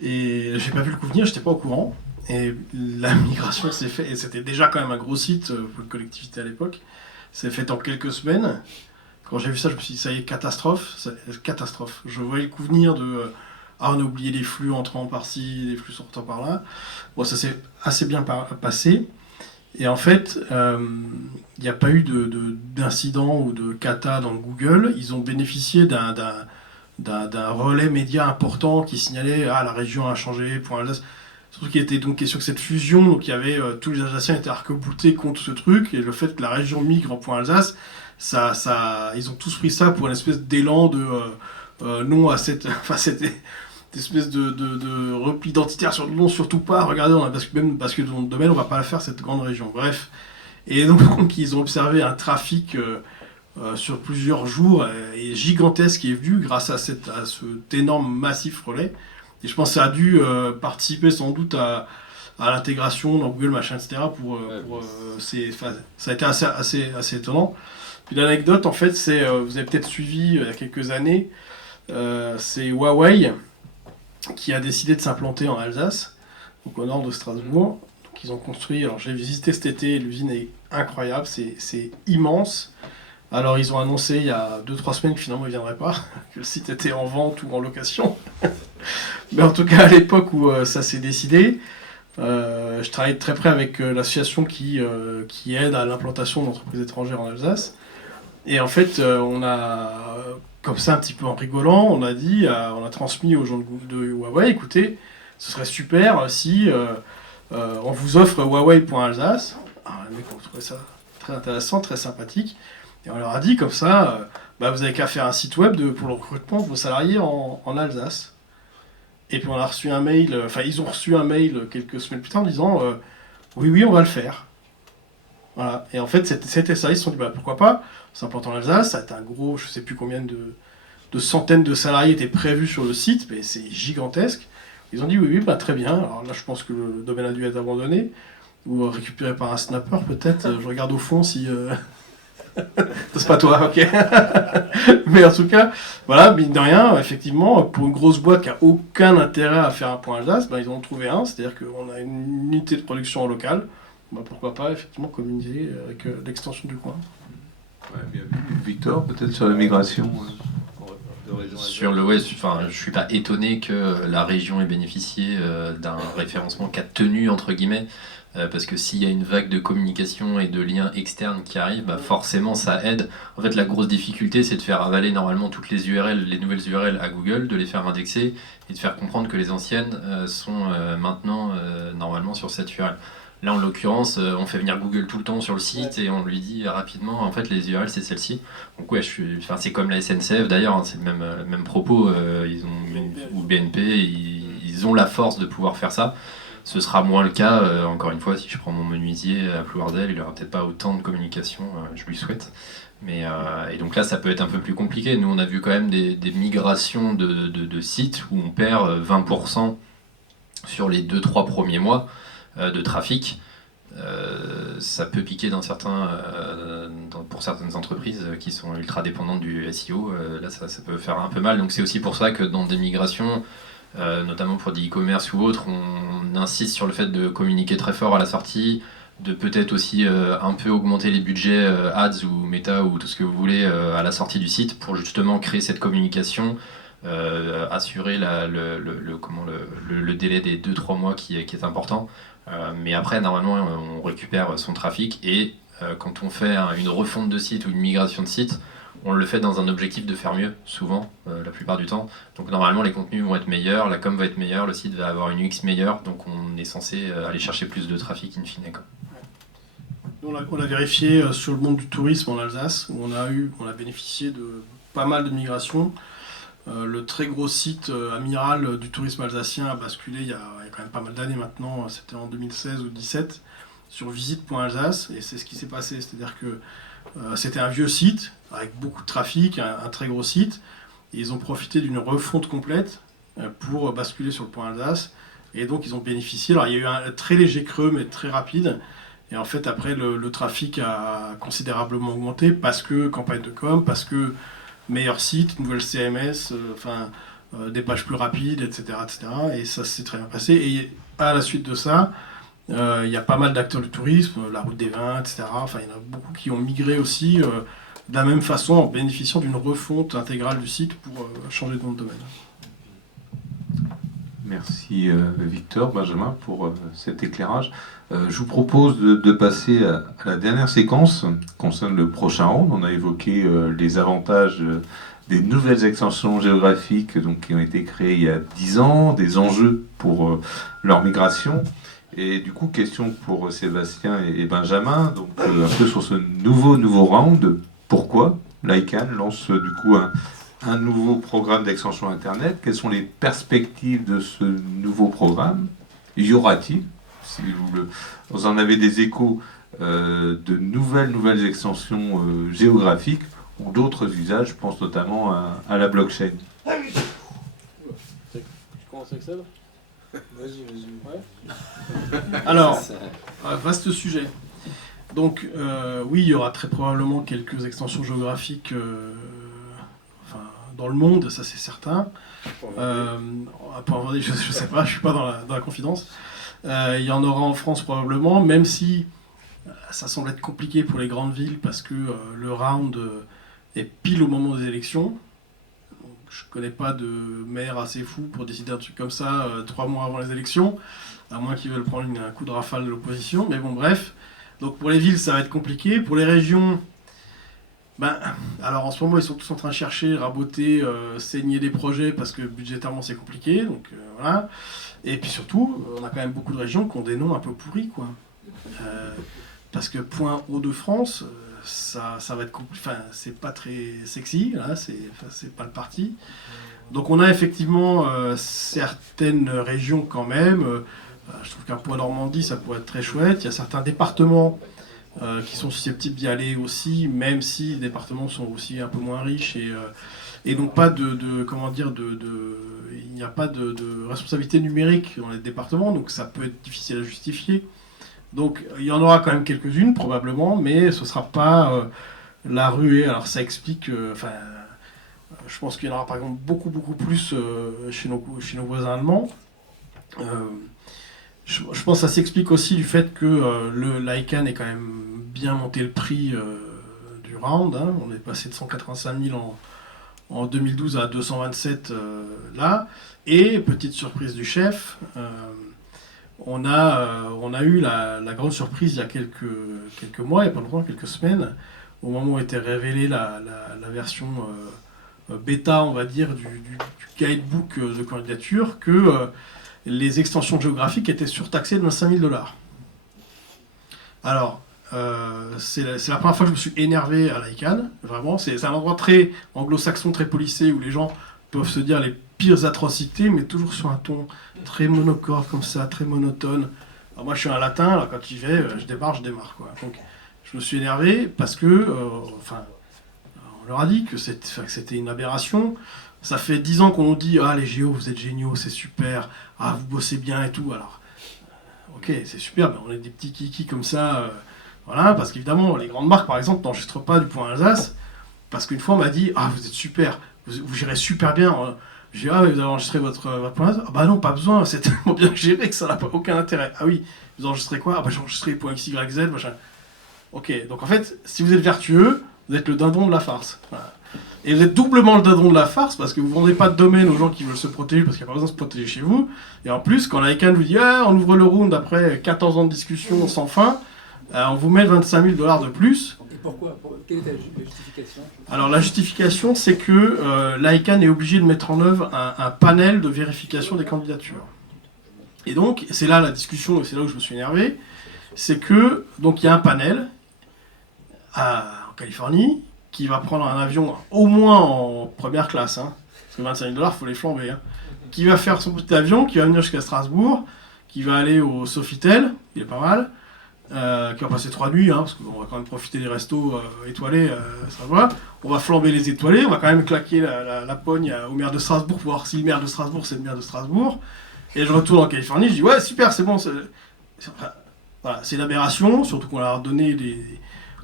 Et j'ai pas vu le coup venir, j'étais pas au courant. Et la migration s'est faite, et c'était déjà quand même un gros site pour une collectivité à l'époque, s'est faite en quelques semaines. Quand j'ai vu ça, je me suis dit, ça y est, catastrophe. Je voyais le coup venir de on a oublié les flux entrant par-ci, les flux sortant par-là. Bon, ça s'est assez bien passé. Et en fait, il n'y a pas eu d'incident ou de cata dans Google. Ils ont bénéficié d'un relais média important qui signalait la région a changé, Point Alsace. Surtout qu'il était donc question que cette fusion, donc il y avait tous les Alsaciens étaient arc-boutés contre ce truc, et le fait que la région migre en Point Alsace, ils ont tous pris ça pour une espèce d'élan de non à cette espèce de repli identitaire sur non, surtout pas, regardez, on a basculé dans notre domaine, on va pas la faire cette grande région. Bref. Et donc ils ont observé un trafic sur plusieurs jours et gigantesque qui est venu grâce à cet énorme massif relais. Et je pense que ça a dû participer sans doute à l'intégration dans Google, machin, etc. Ça a été assez étonnant. Puis l'anecdote, en fait, c'est, vous avez peut-être suivi il y a quelques années, c'est Huawei qui a décidé de s'implanter en Alsace, donc au nord de Strasbourg. Donc ils ont construit, alors j'ai visité cet été, l'usine est incroyable, c'est immense. Alors ils ont annoncé il y a 2-3 semaines que finalement ils ne viendraient pas, que le site était en vente ou en location. Mais en tout cas à l'époque où ça s'est décidé, je travaille de très près avec l'association qui aide à l'implantation d'entreprises étrangères en Alsace. Et en fait, on a, comme ça un petit peu en rigolant, on a transmis aux gens de Huawei, écoutez, ce serait super si on vous offre Huawei.alsace. Les mecs ont trouvé ça très intéressant, très sympathique. Et on leur a dit comme ça, vous avez qu'à faire un site web pour le recrutement de vos salariés en Alsace. Et puis on a reçu un mail, ils ont reçu un mail quelques semaines plus tard en disant oui, on va le faire. Voilà. Et en fait, c'était ça, ils se sont dit pourquoi pas, on s'implante en Alsace, ça a été un gros, je sais plus combien de centaines de salariés étaient prévus sur le site, mais c'est gigantesque. Ils ont dit oui, très bien. Alors là, je pense que le domaine a dû être abandonné, ou récupéré par un snapper peut-être, je regarde au fond si... C'est pas toi, ok. Mais en tout cas, voilà, mine de rien, effectivement, pour une grosse boîte qui a aucun intérêt à faire un point Alsace, ben, ils en ont trouvé un, c'est-à-dire qu'on a une unité de production locale. Ben, pourquoi pas, effectivement, communiquer avec l'extension du coin. Ouais, bien vu. Victor, peut-être sur la migration. De région Sur le Ouest, enfin, je suis pas étonné que la région ait bénéficié d'un référencement qui a tenu entre guillemets, parce que s'il y a une vague de communication et de liens externes qui arrivent, bah forcément ça aide. En fait, la grosse difficulté, c'est de faire avaler normalement toutes les URL, les nouvelles URL à Google, de les faire indexer et de faire comprendre que les anciennes sont maintenant normalement sur cette URL. Là, en l'occurrence, on fait venir Google tout le temps sur le site et on lui dit rapidement, en fait, les URL, c'est celle-ci. Donc ouais, enfin, c'est comme la SNCF d'ailleurs, hein, c'est le même propos. Ou BNP, ils ont la force de pouvoir faire ça. Ce sera moins le cas, encore une fois, si je prends mon menuisier à Plouardel, il n'aura peut-être pas autant de communication, je lui souhaite. Mais, et donc là, ça peut être un peu plus compliqué. Nous, on a vu quand même des migrations de sites où on perd 20% sur les 2-3 premiers mois de trafic. Ça peut piquer pour certaines entreprises qui sont ultra dépendantes du SEO. Là, ça peut faire un peu mal. Donc c'est aussi pour ça que dans des migrations, notamment pour des e-commerce ou autres, on insiste sur le fait de communiquer très fort à la sortie, de peut-être aussi un peu augmenter les budgets ads ou Meta ou tout ce que vous voulez à la sortie du site pour justement créer cette communication, assurer le délai des 2-3 mois qui est important. Mais après, normalement, on récupère son trafic et quand on fait une refonte de site ou une migration de site, on le fait dans un objectif de faire mieux, souvent, la plupart du temps. Donc normalement, les contenus vont être meilleurs, la com va être meilleure, le site va avoir une UX meilleure, donc on est censé aller chercher plus de trafic in fine, quoi. On a vérifié sur le monde du tourisme en Alsace, où on a bénéficié de pas mal de migrations. Le très gros site amiral du tourisme alsacien a basculé il y a quand même pas mal d'années maintenant, c'était en 2016 ou 2017, sur visite.alsace, et c'est ce qui s'est passé. C'est-à-dire que c'était un vieux site, avec beaucoup de trafic, un très gros site, et ils ont profité d'une refonte complète pour basculer sur le point Alsace, et donc ils ont bénéficié. Alors il y a eu un très léger creux, mais très rapide, et en fait après le trafic a considérablement augmenté, parce que campagne de com, parce que meilleur site, nouvelle CMS, des pages plus rapides, etc., etc. Et ça s'est très bien passé. Et à la suite de ça, il y a pas mal d'acteurs du tourisme, la route des vins, etc. Enfin, il y en a beaucoup qui ont migré aussi de la même façon en bénéficiant d'une refonte intégrale du site pour changer de nom de domaine. Merci Victor, Benjamin, pour cet éclairage. Je vous propose de passer à la dernière séquence qui concerne le prochain round. On a évoqué les avantages des nouvelles extensions géographiques donc, qui ont été créées il y a 10 ans, des enjeux pour leur migration. Et du coup, question pour Sébastien et Benjamin, donc un peu sur ce nouveau round. Pourquoi l'ICANN lance du coup un nouveau programme d'extension Internet? Quelles sont les perspectives de ce nouveau programme? Y aura-t-il, si vous en avez des échos, de nouvelles extensions géographiques ou d'autres usages? Je pense notamment à la blockchain. Tu commences avec ça? Vas-y. Ouais. Alors, vaste sujet. Donc, oui, il y aura très probablement quelques extensions géographiques dans le monde, ça c'est certain. Je sais pas, je suis pas dans la confidence. Il y en aura en France probablement, même si ça semble être compliqué pour les grandes villes parce que le round est pile au moment des élections. Donc, je connais pas de maire assez fou pour décider un truc comme ça 3 mois avant les élections, à moins qu'ils veulent prendre un coup de rafale de l'opposition. Mais bon, bref. Donc pour les villes, ça va être compliqué. Pour les régions, alors en ce moment, ils sont tous en train de chercher, raboter, saigner des projets parce que budgétairement, c'est compliqué. Donc voilà. Et puis surtout, on a quand même beaucoup de régions qui ont des noms un peu pourris, quoi. Parce que Point Hauts-de-France, ça va être compliqué. Enfin, c'est pas très sexy, là, c'est pas le parti. Donc on a effectivement certaines régions quand même. Je trouve qu'un Point Normandie, ça pourrait être très chouette. Il y a certains départements qui sont susceptibles d'y aller aussi, même si les départements sont aussi un peu moins riches et donc pas il n'y a pas de responsabilité numérique dans les départements, donc ça peut être difficile à justifier. Donc il y en aura quand même quelques-unes probablement, mais ce sera pas la ruée. Alors ça explique, je pense qu'il y en aura par exemple beaucoup plus chez nos voisins allemands. Je pense que ça s'explique aussi du fait que l'ICANN est quand même bien monté le prix du round. Hein. On est passé de 185 000 en 2012 à 227 là. Et petite surprise du chef, on a eu la grande surprise il y a quelques mois, il n'y a pas longtemps, quelques semaines, au moment où était révélée la version bêta, on va dire, du guidebook de candidature, que les extensions géographiques étaient surtaxées de 25 000 $. Alors, c'est la première fois que je me suis énervé à l'ICANN, vraiment. C'est un endroit très anglo-saxon, très policé, où les gens peuvent se dire les pires atrocités, mais toujours sur un ton très monocorde, comme ça, très monotone. Alors moi, je suis un latin, alors quand j'y vais, je démarre, quoi. Donc, je me suis énervé parce que, on leur a dit que c'était une aberration. Ça fait 10 ans qu'on nous dit « Ah, les géos, vous êtes géniaux, c'est super. Ah, vous bossez bien et tout. » Alors, ok, c'est super, mais on est des petits kikis comme ça. Voilà, parce qu'évidemment, les grandes marques, par exemple, n'enregistrent pas du point Alsace. Parce qu'une fois, on m'a dit « Ah, vous êtes super. Vous gérez super bien. » J'ai dit « Ah, vous avez enregistré votre point Alsace ?»« Ah bah non, pas besoin. C'est tellement bien géré que ça n'a pas aucun intérêt. »« Ah oui, vous enregistrez quoi ?»« Ah bah j'ai enregistré point XYZ, machin. » Ok, donc en fait, si vous êtes vertueux, vous êtes le dindon de la farce. Voilà. Et vous êtes doublement le dindon de la farce parce que vous ne vendez pas de domaine aux gens qui veulent se protéger parce qu'il n'y a pas besoin de se protéger chez vous. Et en plus, quand l'ICANN vous dit ah, on ouvre le round après 14 ans de discussion sans fin, on vous met 25 000 $ de plus. Et pourquoi Quelle est la justification? Alors la justification, c'est que l'ICANN est obligé de mettre en œuvre un panel de vérification des candidatures. Et donc, c'est là la discussion, et c'est là où je me suis énervé, c'est que donc il y a un panel en Californie qui va prendre un avion au moins en première classe, hein, parce que 25 000 $, il faut les flamber, hein, qui va faire son petit avion, qui va venir jusqu'à Strasbourg, qui va aller au Sofitel, il est pas mal, qui va passer 3 nuits, hein, parce qu'on va quand même profiter des restos étoilés, ça va. On va flamber les étoilés, on va quand même claquer la pogne au maire de Strasbourg pour voir si le maire de Strasbourg c'est le maire de Strasbourg. Et je retourne en Californie, je dis ouais super, c'est bon, voilà, c'est une aberration, surtout qu'on leur a donné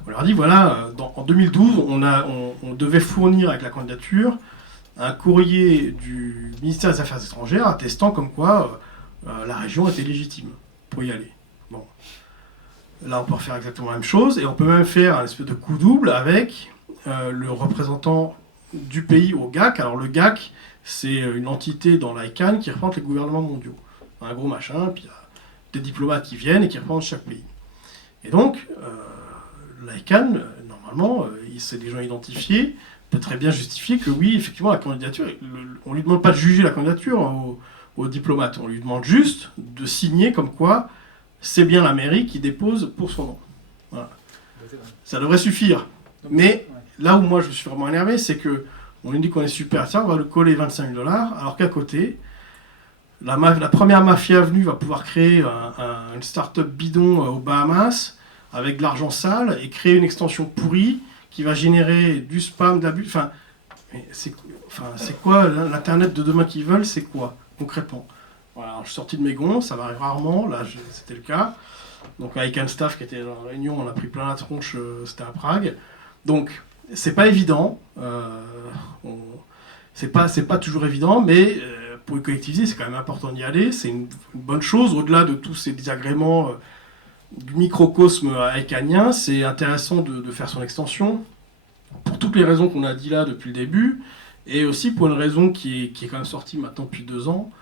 on leur a dit voilà, en 2012, on devait fournir avec la candidature un courrier du ministère des Affaires étrangères attestant comme quoi la région était légitime pour y aller. Bon. Là, on peut refaire exactement la même chose, et on peut même faire un espèce de coup double avec le représentant du pays au GAC. Alors le GAC, c'est une entité dans l'ICANN qui représente les gouvernements mondiaux. Un gros machin, puis il y a des diplomates qui viennent et qui représentent chaque pays. Et donc, l'ICANN, normalement, c'est des gens identifiés, peut très bien justifier que oui, effectivement, la candidature, on ne lui demande pas de juger la candidature aux diplomates, on lui demande juste de signer comme quoi c'est bien la mairie qui dépose pour son nom. Voilà. Ça devrait suffire. Mais là où moi je me suis vraiment énervé, c'est que on lui dit qu'on est super, tiens, on va le coller 25 000 $, alors qu'à côté, la première mafia venue va pouvoir créer une start-up bidon aux Bahamas avec de l'argent sale et créer une extension pourrie qui va générer du spam, de l'abus. Enfin, c'est quoi l'Internet de demain qu'ils veulent, c'est quoi concrètement? Voilà, alors, je suis sorti de mes gonds, ça m'arrive rarement, là c'était le cas. Donc avec un staff qui était dans la réunion, on a pris plein la tronche, c'était à Prague. Donc c'est pas évident, c'est pas toujours évident, mais pour une collectivité c'est quand même important d'y aller, c'est une bonne chose, au-delà de tous ces désagréments du microcosme icannien, c'est intéressant de faire son extension, pour toutes les raisons qu'on a dit là depuis le début, et aussi pour une raison qui est quand même sortie maintenant depuis 2 ans,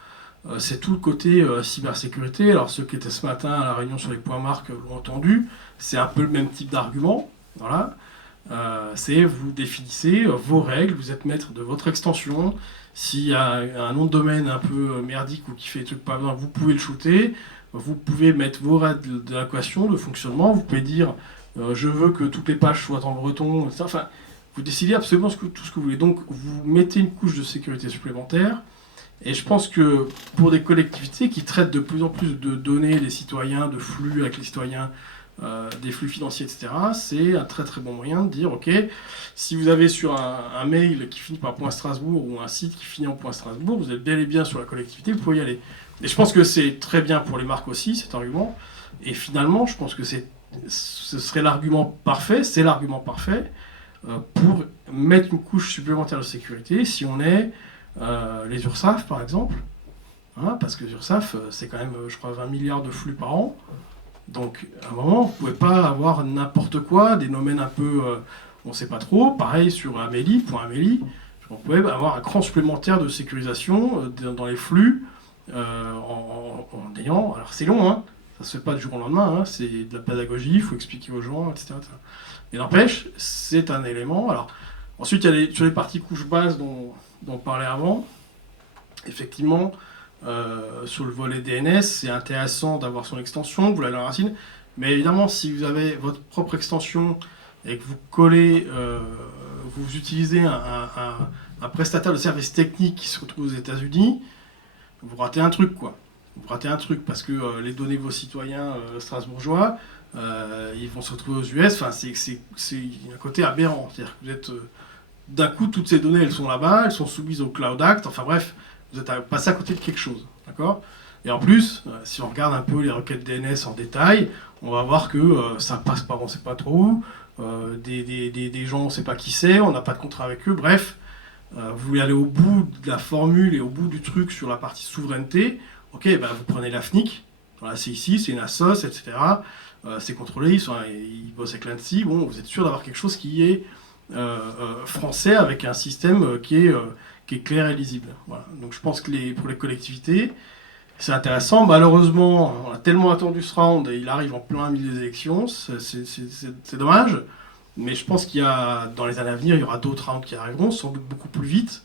c'est tout le côté cybersécurité. Alors ceux qui étaient ce matin à la réunion sur les points marques l'ont entendu, c'est un peu le même type d'argument. Voilà. C'est vous définissez vos règles, vous êtes maître de votre extension. S'il y a un nom de domaine un peu merdique ou qui fait des trucs pas bien, vous pouvez le shooter. Vous pouvez mettre vos règles d'équation, de fonctionnement. Vous pouvez dire je veux que toutes les pages soient en breton. Etc. Enfin, vous décidez absolument tout ce que vous voulez. Donc vous mettez une couche de sécurité supplémentaire. Et je pense que pour des collectivités qui traitent de plus en plus de données des citoyens, de flux avec les citoyens, des flux financiers, etc., c'est un très très bon moyen de dire, ok, si vous avez sur un mail qui finit par .Strasbourg ou un site qui finit en .Strasbourg, vous êtes bel et bien sur la collectivité, vous pouvez y aller. Et je pense que c'est très bien pour les marques aussi, cet argument. Et finalement, je pense que ce serait l'argument parfait, c'est l'argument parfait pour mettre une couche supplémentaire de sécurité si on est les URSAF par exemple, hein, parce que les URSAF c'est quand même je crois 20 milliards de flux par an, donc à un moment vous ne pouvez pas avoir n'importe quoi, des domaines un peu on ne sait pas trop, pareil sur Amélie, point Amélie, on pouvait avoir un cran supplémentaire de sécurisation dans les flux en ayant, alors c'est long, hein, ça se fait pas du jour au lendemain, hein, c'est de la pédagogie, il faut expliquer aux gens, etc. Mais n'empêche, c'est un élément. Alors, ensuite, il y a sur les parties couches basses dont on parlait avant, effectivement, sur le volet DNS, c'est intéressant d'avoir son extension, vous l'avez dans la racine, mais évidemment, si vous avez votre propre extension et que vous collez, vous utilisez un prestataire de services techniques qui se retrouve aux États-Unis, vous ratez un truc, quoi. Vous ratez un truc parce que les données de vos citoyens strasbourgeois, ils vont se retrouver aux US. Enfin, c'est un côté aberrant. C'est-à-dire que vous êtes d'un coup, toutes ces données, elles sont là-bas, elles sont soumises au Cloud Act. Enfin bref, vous êtes passé à côté de quelque chose, d'accord ? Et en plus, si on regarde un peu les requêtes DNS en détail, on va voir que ça passe par on ne sait pas trop où, des gens on ne sait pas qui c'est, on n'a pas de contrat avec eux. Bref, vous voulez aller au bout de la formule et au bout du truc sur la partie souveraineté. Ok, ben vous prenez la FNIC, voilà, c'est ici, c'est une ASOS, etc. C'est contrôlé, ils bossent avec l'ANSSI. Bon, vous êtes sûr d'avoir quelque chose qui est français avec un système qui est clair et lisible. Voilà. Donc je pense que pour les collectivités, c'est intéressant. Malheureusement, on a tellement attendu ce round et il arrive en plein milieu des élections. C'est dommage. Mais je pense qu'il y a, dans les années à venir, il y aura d'autres rounds qui arriveront, sans doute beaucoup plus vite.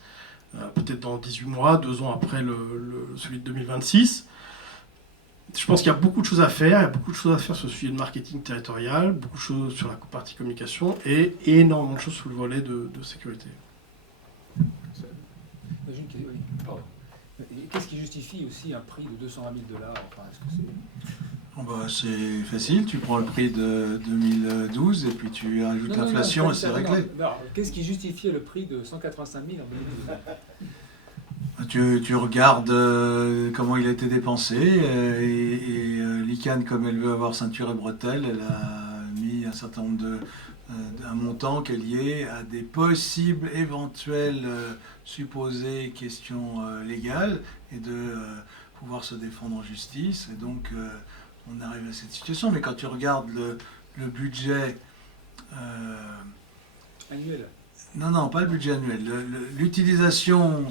Peut-être dans 18 mois, 2 ans après celui de 2026. Je pense qu'il y a beaucoup de choses à faire. Il y a beaucoup de choses à faire sur le sujet de marketing territorial, beaucoup de choses sur la partie communication et énormément de choses sur le volet de sécurité. Qu'est-ce qui justifie aussi un prix de 220 000 $? Enfin, est-ce que c'est... C'est facile, tu prends le prix de 2012 et puis tu ajoutes l'inflation et c'est réglé. Non, qu'est-ce qui justifiait le prix de 185 000 en 2012 ? Tu regardes comment il a été dépensé et l'ICANN, comme elle veut avoir ceinture et bretelles, elle a mis un certain nombre un montant qui est lié à des possibles, éventuelles, supposées questions légales et de pouvoir se défendre en justice. Et donc, on arrive à cette situation. Mais quand tu regardes le budget... annuel. Non, pas le budget annuel. L'utilisation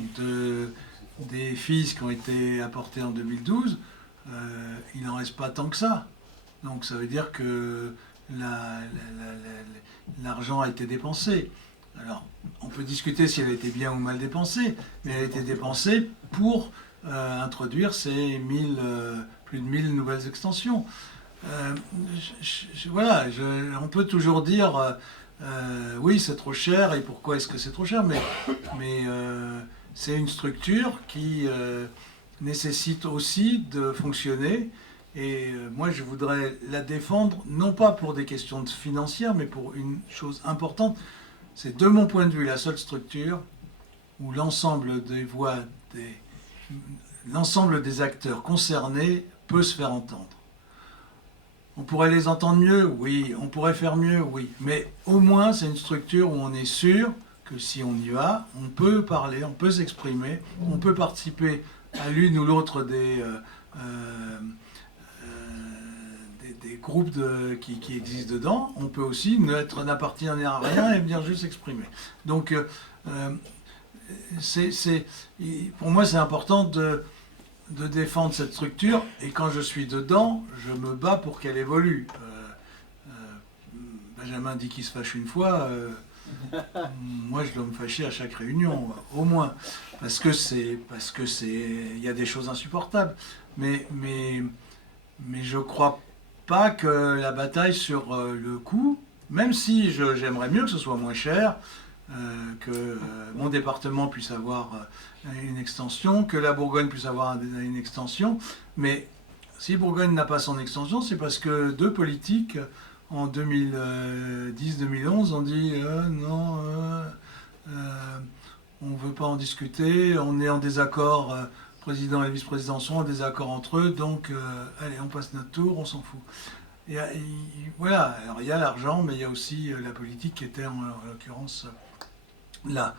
des fees qui ont été apportés en 2012, il n'en reste pas tant que ça. Donc ça veut dire que l'argent a été dépensé. Alors, on peut discuter si elle a été bien ou mal dépensée, mais elle a été dépensée pour introduire ces plus de 1000 nouvelles extensions. On peut toujours dire... oui, c'est trop cher, et pourquoi est-ce que c'est trop cher, mais c'est une structure qui nécessite aussi de fonctionner, et moi je voudrais la défendre, non pas pour des questions financières, mais pour une chose importante, c'est de mon point de vue la seule structure où l'ensemble des acteurs concernés peut se faire entendre. On pourrait les entendre mieux, oui. On pourrait faire mieux, oui. Mais au moins, c'est une structure où on est sûr que si on y va, on peut parler, on peut s'exprimer, on peut participer à l'une ou l'autre des groupes qui existent dedans. On peut aussi n'appartenir à rien et venir juste s'exprimer. Donc, pour moi, c'est important de défendre cette structure, et quand je suis dedans, je me bats pour qu'elle évolue. Benjamin dit qu'il se fâche une fois, moi je dois me fâcher à chaque réunion, au moins, parce que il y a des choses insupportables. Mais je crois pas que la bataille sur le coût, même si j'aimerais mieux que ce soit moins cher, que mon département puisse avoir une extension, que la Bourgogne puisse avoir une extension. Mais si Bourgogne n'a pas son extension, c'est parce que deux politiques, en 2010-2011, ont dit non, on ne veut pas en discuter, on est en désaccord, président et vice-président sont en désaccord entre eux, donc allez, on passe notre tour, on s'en fout. Voilà, alors il y a l'argent, mais il y a aussi la politique qui était en l'occurrence là.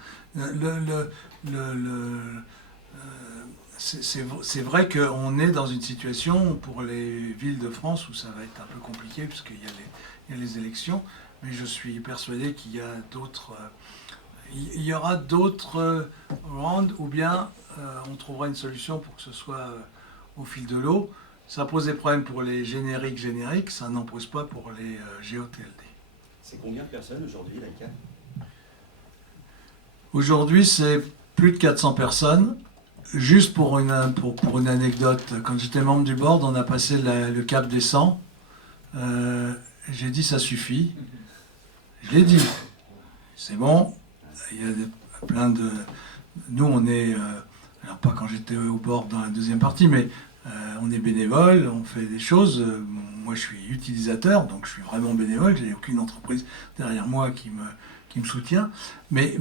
C'est vrai qu'on est dans une situation pour les villes de France où ça va être un peu compliqué puisqu'il y a les élections, mais je suis persuadé qu'il y a d'autres, il y aura d'autres rounds ou bien on trouvera une solution pour que ce soit au fil de l'eau. Ça pose des problèmes pour les génériques, ça n'en pose pas pour les GOTLD. C'est combien de personnes aujourd'hui, l'ICANN? Aujourd'hui, c'est plus de 400 personnes. Juste pour une anecdote, quand j'étais membre du board, on a passé le cap des 100. J'ai dit ça suffit. Je l'ai dit. C'est bon. Il y a plein de... Nous, on est... alors pas quand j'étais au board dans la deuxième partie, mais on est bénévole, on fait des choses. Moi, je suis utilisateur, donc je suis vraiment bénévole. J'ai aucune entreprise derrière moi qui me soutient. Mais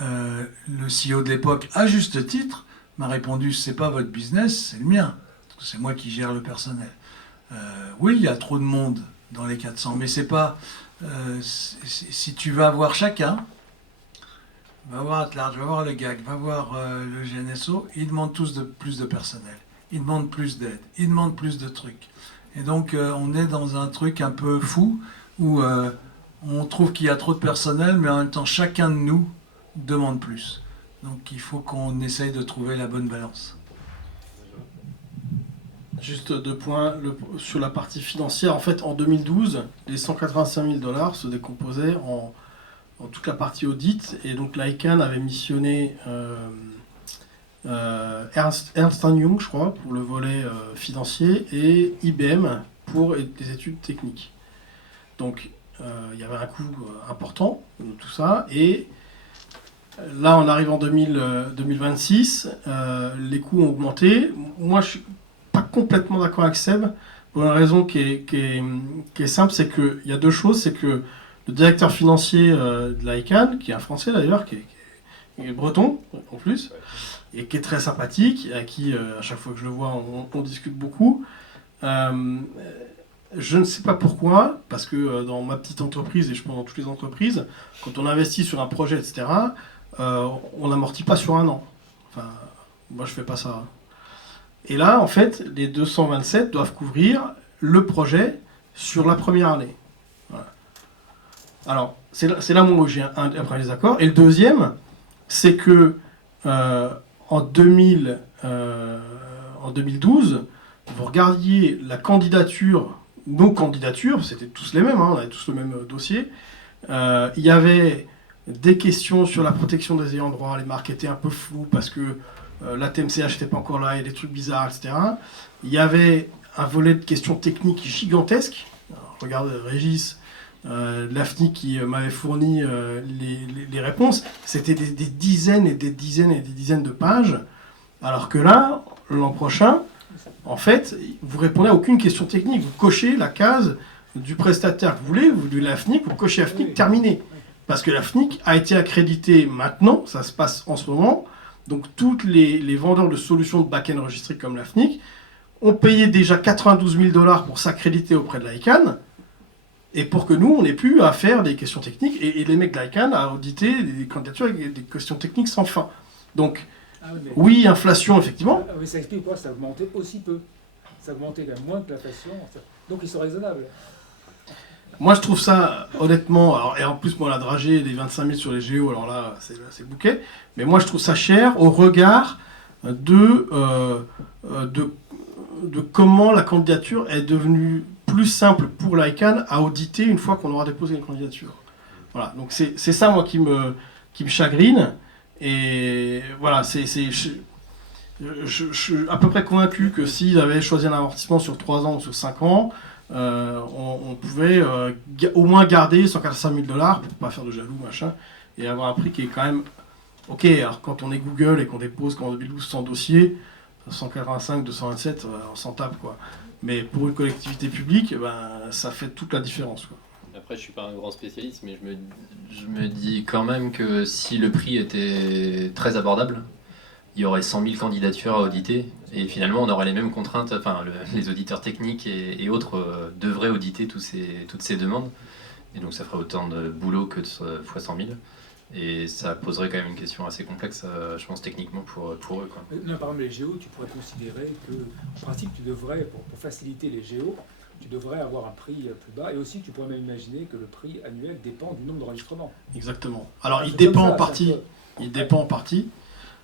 le CEO de l'époque, à juste titre, m'a répondu, c'est pas votre business, c'est le mien. Parce que c'est moi qui gère le personnel. Oui, il y a trop de monde dans les 400, mais c'est pas... si tu vas voir chacun, va voir Atlarge, va voir le GAG, va voir le GNSO, ils demandent tous plus de personnel. Ils demandent plus d'aide, ils demandent plus de trucs. Et donc, on est dans un truc un peu fou, où on trouve qu'il y a trop de personnel, mais en même temps, chacun de nous demande plus. Donc il faut qu'on essaye de trouver la bonne balance. Juste 2 points. Sur la partie financière, en fait, en 2012, les $185 000 se décomposaient en toute la partie audit. Et donc l'ICANN avait missionné Ernst Young, je crois, pour le volet financier, et IBM pour les études techniques. Donc il y avait un coût important de tout ça. Et là, on arrive en 2026, les coûts ont augmenté. Moi, je suis pas complètement d'accord avec Seb, pour une raison qui est simple, c'est qu'il y a 2 choses. C'est que le directeur financier de l'ICANN, qui est un Français d'ailleurs, qui est breton en plus, et qui est très sympathique, à qui, à chaque fois que je le vois, on discute beaucoup. Je ne sais pas pourquoi, parce que dans ma petite entreprise, et je pense dans toutes les entreprises, quand on investit sur un projet, etc., on n'amortit pas sur un an. Enfin, moi, je fais pas ça. Et là, en fait, les 227 doivent couvrir le projet sur la première année. Voilà. Alors, c'est là où j'ai un premier désaccord. Et le deuxième, c'est que en 2012, vous regardiez la candidature, nos candidatures, c'était tous les mêmes, hein, on avait tous le même dossier. Il y avait des questions sur la protection des ayants droit, les marques étaient un peu floues parce que la TMCH n'était pas encore là, il y a des trucs bizarres, etc. Il y avait un volet de questions techniques gigantesques. Alors, regarde Régis, l'AFNI qui m'avait fourni les réponses. C'était des dizaines et des dizaines et des dizaines de pages. Alors que là, l'an prochain, en fait, vous répondez à aucune question technique. Vous cochez la case du prestataire que vous voulez, de l'AFNIC, vous cochez AFNIC, terminé. Parce que l'AFNIC a été accrédité maintenant, ça se passe en ce moment. Donc tous les vendeurs de solutions de back-end enregistrées comme l'AFNIC ont payé déjà $92 000 pour s'accréditer auprès de l'ICANN, et pour que nous, on n'ait plus à faire des questions techniques. Et les mecs de l'ICANN a audité des candidatures avec des questions techniques sans fin. Donc, oui, inflation, effectivement. Mais ça explique pourquoi ça a augmenté aussi peu. Ça a augmenté même moins que l'inflation. Donc ils sont raisonnables. Moi, je trouve ça, honnêtement, alors, et en plus, moi, la dragée des 25 000 sur les géos, alors là, c'est bouquet. Mais moi, je trouve ça cher au regard de comment la candidature est devenue plus simple pour l'ICANN à auditer une fois qu'on aura déposé une candidature. Voilà, donc c'est ça, moi, qui me chagrine. Et voilà, je suis à peu près convaincu que s'ils avaient choisi un amortissement sur 3 ans ou sur 5 ans, on pouvait au moins garder $145 000 pour pas faire de jaloux, machin, et avoir un prix qui est quand même ok. Alors quand on est Google et qu'on dépose qu'en 2012 100 dossiers, 185, 227, on s'en tape, quoi. Mais pour une collectivité publique, ça fait toute la différence, quoi. Après, je suis pas un grand spécialiste, mais je me dis quand même que si le prix était très abordable, il y aurait 100 000 candidatures à auditer, et finalement on aurait les mêmes contraintes, enfin les auditeurs techniques et autres devraient auditer toutes ces demandes, et donc ça ferait autant de boulot que fois 100 000, et ça poserait quand même une question assez complexe, je pense, techniquement pour eux, quoi. Non, par exemple, les géos, tu pourrais considérer que, en principe, tu devrais, pour faciliter les géos, tu devrais avoir un prix plus bas, et aussi tu pourrais même imaginer que le prix annuel dépend du nombre d'enregistrements. Exactement. Alors, Un il truc dépend comme ça, en partie. ça peut- Il dépend en partie.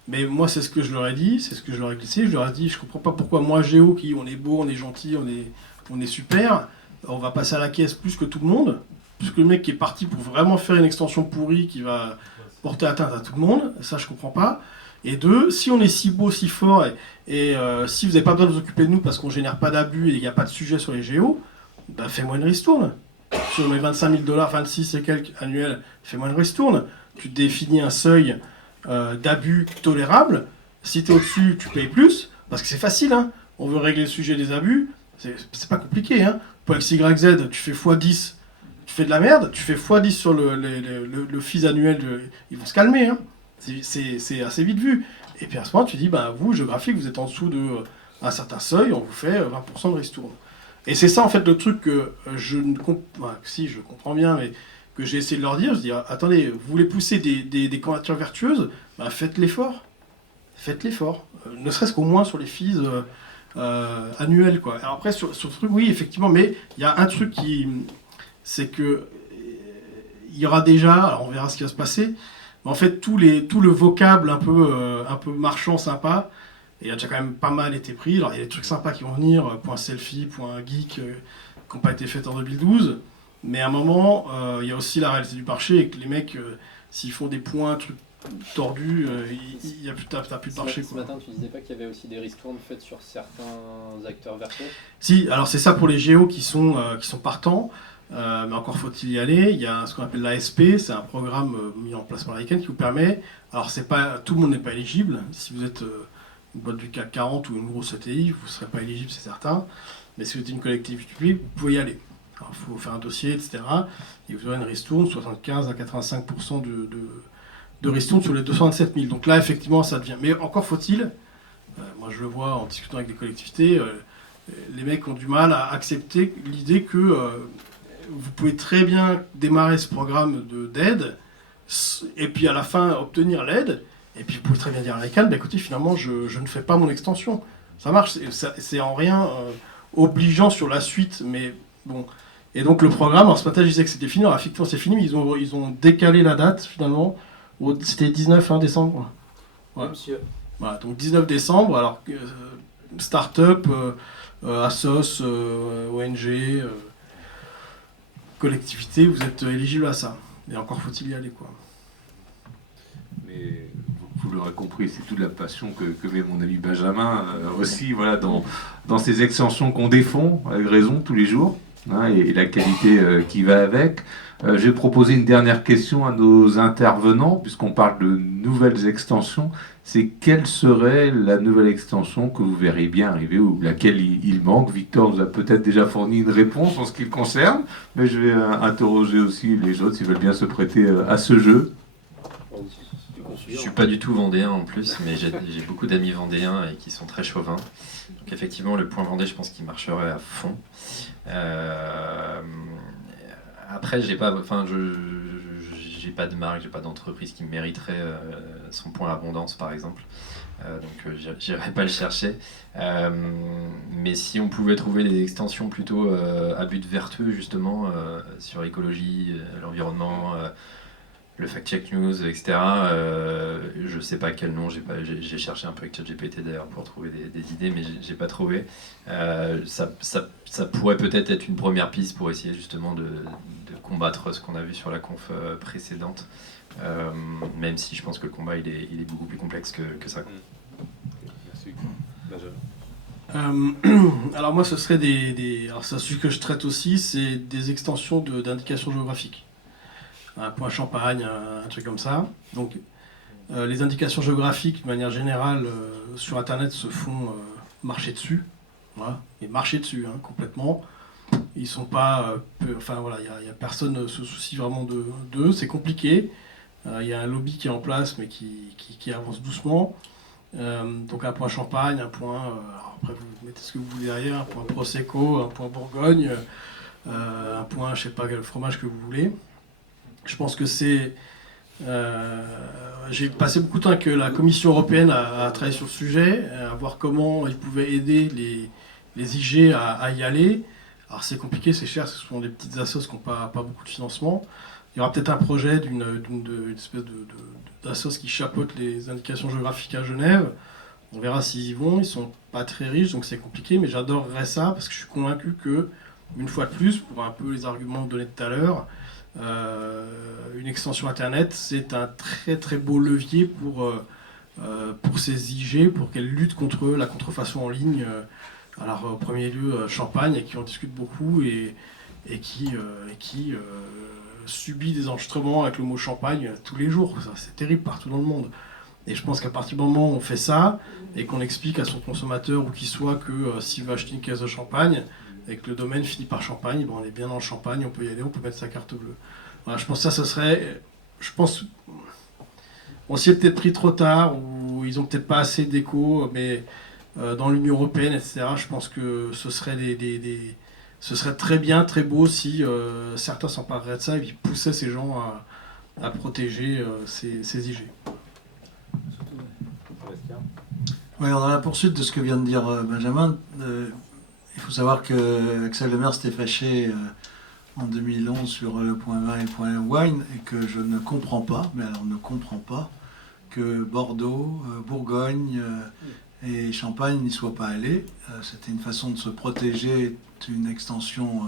Mais moi, c'est ce que je leur ai dit, c'est ce que je leur ai glissé. Je leur ai dit, je comprends pas pourquoi moi, Géo, qui on est beau, on est gentil, on est super, on va passer à la caisse plus que tout le monde, plus que le mec qui est parti pour vraiment faire une extension pourrie qui va porter atteinte à tout le monde. Ça, je comprends pas. Et deux, si on est si beau, si fort, et si vous n'avez pas besoin de vous occuper de nous parce qu'on génère pas d'abus et il n'y a pas de sujet sur les Géos, bah fais-moi une ristourne. Sur mes 25 000 $, 26 et quelques annuels, fais-moi une ristourne. Tu définis un seuil d'abus tolérable. Si tu es au-dessus, tu payes plus. Parce que c'est facile, hein. On veut régler le sujet des abus. C'est pas compliqué, hein. Pour XYZ, tu fais x10, tu fais de la merde. Tu fais x10 sur le fees annuel. Ils vont se calmer, hein. C'est assez vite vu. Et puis à ce moment, tu dis, bah, vous, géographique, vous êtes en dessous d'un certain seuil, on vous fait 20% de ristourne. Et c'est ça, en fait, le truc que je ne comprends... si, je comprends bien, mais que j'ai essayé de leur dire. Je dis, attendez, vous voulez pousser des candidatures vertueuses, bah, faites l'effort. Faites l'effort. Ne serait-ce qu'au moins sur les fees annuels, quoi. Alors après, sur ce truc, oui, effectivement, mais il y a un truc c'est que il y aura déjà, alors on verra ce qui va se passer, mais en fait, tout le vocable un peu marchand, sympa, il a déjà quand même pas mal été pris. Alors il y a des trucs sympas qui vont venir, point selfie, point geek, qui n'ont pas été faits en 2012. Mais à un moment, il y a aussi la réalité du marché et que les mecs, s'ils font des points, trucs tordus, t'as plus de marché. Ce matin, tu disais pas qu'il y avait aussi des ristournes faites sur certains acteurs vertueux? Si, alors c'est ça pour les géos qui sont partants. Mais encore faut-il y aller. Il y a ce qu'on appelle l'ASP, c'est un programme mis en place par l'AICAN qui vous permet. Alors c'est pas tout le monde n'est pas éligible. Si vous êtes une boîte du CAC 40 ou une grosse ETI, vous ne serez pas éligible, c'est certain. Mais si vous êtes une collectivité publique, vous pouvez y aller. Alors, il faut faire un dossier, etc. Et vous aurez une ristourne, 75 à 85% de ristourne sur les 227 000. Donc là, effectivement, ça devient. Mais encore faut-il, moi je le vois en discutant avec des collectivités, les mecs ont du mal à accepter l'idée que vous pouvez très bien démarrer ce programme d'aide, et puis à la fin obtenir l'aide, et puis vous pouvez très bien dire à l'ICANN, bah, écoutez, finalement, je ne fais pas mon extension. Ça marche, c'est en rien obligeant sur la suite, mais bon. Et donc le programme, alors ce matin je disais que c'était fini, alors effectivement c'est fini, mais ils ont décalé la date finalement, c'était 19 décembre. Ouais. Monsieur. Voilà, donc 19 décembre, alors start-up, assos, ONG, collectivité, vous êtes éligible à ça. Et encore faut-il y aller, quoi. Mais vous l'aurez compris, c'est toute la passion que met mon ami Benjamin aussi, voilà, dans ces extensions qu'on défend avec raison tous les jours, hein, et la qualité qui va avec. Je vais proposer une dernière question à nos intervenants, puisqu'on parle de nouvelles extensions. C'est quelle serait la nouvelle extension que vous verriez bien arriver ou laquelle il manque? Victor nous a peut-être déjà fourni une réponse en ce qui le concerne, mais je vais interroger aussi les autres s'ils veulent bien se prêter à ce jeu. Je suis pas du tout vendéen en plus, mais j'ai beaucoup d'amis vendéens et qui sont très chauvins. Donc effectivement, le point Vendée, je pense qu'il marcherait à fond. Après, j'ai pas de marque, j'ai pas d'entreprise qui mériterait son point abondance, par exemple. Donc j'irai pas le chercher. Mais si on pouvait trouver des extensions plutôt à but vertueux, justement, sur l'écologie, l'environnement, le fact-check news, etc. Je sais pas quel nom, j'ai cherché un peu avec ChatGPT d'ailleurs pour trouver des idées, mais j'ai pas trouvé. Ça pourrait peut-être être une première piste pour essayer justement de combattre ce qu'on a vu sur la conf précédente, même si je pense que le combat il est beaucoup plus complexe que ça. Merci. Benjamin. Alors moi ce serait alors ça, celui que je traite aussi, c'est des extensions d'indications géographiques. Un point Champagne, un truc comme ça. Donc les indications géographiques de manière générale sur internet se font marcher dessus, voilà, et marcher dessus complètement. Ils sont pas, enfin voilà, il y a personne ne se soucie vraiment d'eux, c'est compliqué. Il y a un lobby qui est en place mais qui avance doucement. Donc un point champagne, un point, alors après vous mettez ce que vous voulez derrière, un point prosecco, un point bourgogne, un point je sais pas quel fromage que vous voulez. Je pense que c'est... j'ai passé beaucoup de temps avec la Commission européenne à travailler sur le sujet, à voir comment ils pouvaient aider les IG à y aller. Alors c'est compliqué, c'est cher, ce sont des petites assos qui n'ont pas beaucoup de financement. Il y aura peut-être un projet d'une espèce d'assos qui chapeaute les indications géographiques à Genève. On verra s'ils y vont, ils sont pas très riches, donc c'est compliqué, mais j'adorerais ça, parce que je suis convaincu que, une fois de plus, pour un peu les arguments donnés tout à l'heure, une extension Internet, c'est un très très beau levier pour ces IG, pour qu'elles luttent contre la contrefaçon en ligne. Alors, au premier lieu, Champagne, et qui en discute beaucoup, et qui subit des enregistrements avec le mot Champagne tous les jours. C'est terrible partout dans le monde. Et je pense qu'à partir du moment où on fait ça, et qu'on explique à son consommateur, ou qu'il soit, que s'il veut acheter une caisse de champagne, et que le domaine finit par Champagne, on est bien dans le Champagne, on peut y aller, on peut mettre sa carte bleue. Voilà, je pense que ça, ce serait... Je pense... On s'y est peut-être pris trop tard, ou ils ont peut-être pas assez d'écho, mais... dans l'Union européenne, etc. Je pense que ce serait ce serait très bien, très beau si certains s'empareraient de ça et puis poussaient ces gens à protéger ces IG. Oui, dans la poursuite de ce que vient de dire Benjamin, il faut savoir que Axel Lemaire s'était fâché en 2011 sur le point vin et le point wine, et que je ne comprends pas, mais alors ne comprends pas, que Bordeaux, Bourgogne... et Champagne n'y soit pas allé. C'était une façon de se protéger d'une extension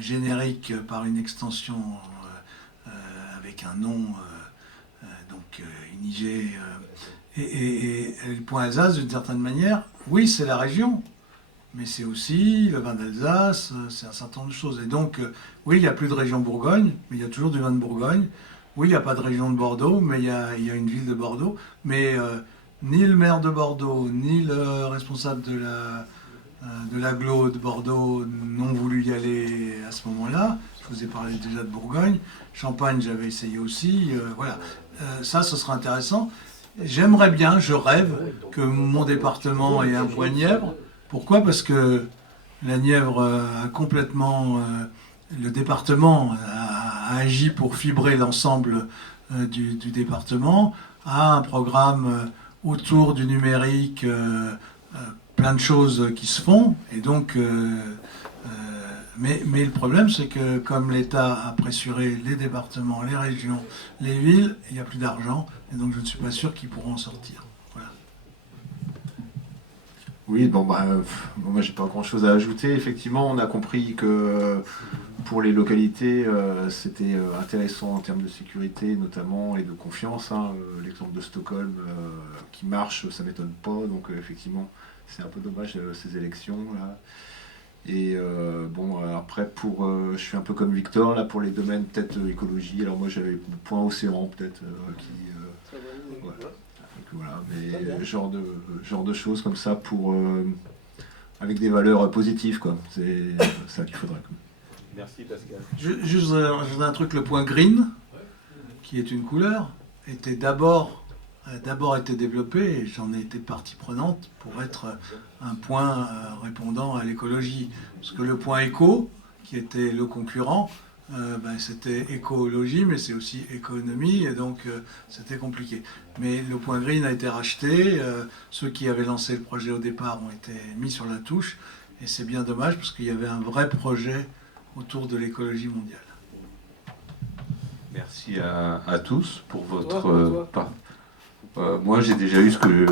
générique par une extension avec un nom, donc une IG. Et le point Alsace, d'une certaine manière, oui, c'est la région, mais c'est aussi le vin d'Alsace, c'est un certain nombre de choses. Et donc, oui, il n'y a plus de région Bourgogne, mais il y a toujours du vin de Bourgogne. Oui, il n'y a pas de région de Bordeaux, mais il y a une ville de Bordeaux. Mais... ni le maire de Bordeaux, ni le responsable de l'agglo de Bordeaux n'ont voulu y aller à ce moment-là. Je vous ai parlé déjà de Bourgogne. Champagne, j'avais essayé aussi. Voilà. Ça, ce sera intéressant. J'aimerais bien, je rêve, que mon département ait un point Nièvre. Pourquoi ? Parce que la Nièvre a complètement... le département a agi pour fibrer l'ensemble du département, a un programme... autour du numérique, plein de choses qui se font. Et donc, mais le problème, c'est que comme l'État a pressuré les départements, les régions, les villes, il n'y a plus d'argent. Et donc, je ne suis pas sûr qu'ils pourront en sortir. Voilà. Oui, moi j'ai pas grand chose à ajouter. Effectivement, on a compris que pour les localités, c'était intéressant en termes de sécurité notamment et de confiance. L'exemple de Stockholm qui marche, ça m'étonne pas. Donc effectivement, c'est un peu dommage ces élections là. Et après je suis un peu comme Victor là pour les domaines peut-être écologie. Alors moi j'avais le point océan peut-être voilà, mais genre de choses comme ça pour avec des valeurs positives quoi. C'est ça qu'il faudrait. Merci Pascal. Juste un truc, le point green, qui est une couleur, était d'abord été développé, et j'en ai été partie prenante, pour être un point répondant à l'écologie. Parce que le point éco, qui était le concurrent, c'était écologie, mais c'est aussi économie, et donc c'était compliqué. Mais le point green a été racheté, ceux qui avaient lancé le projet au départ ont été mis sur la touche, et c'est bien dommage, parce qu'il y avait un vrai projet autour de l'écologie mondiale. Merci à tous pour votre part. Moi, j'ai déjà eu ce que le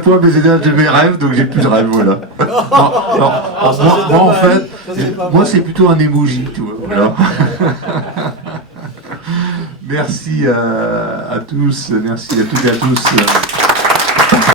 point BZH de mes rêves, donc j'ai plus de rêves, voilà. Moi, en fait, c'est plutôt un emoji, tu vois. Voilà. Merci à tous, merci à toutes et à tous.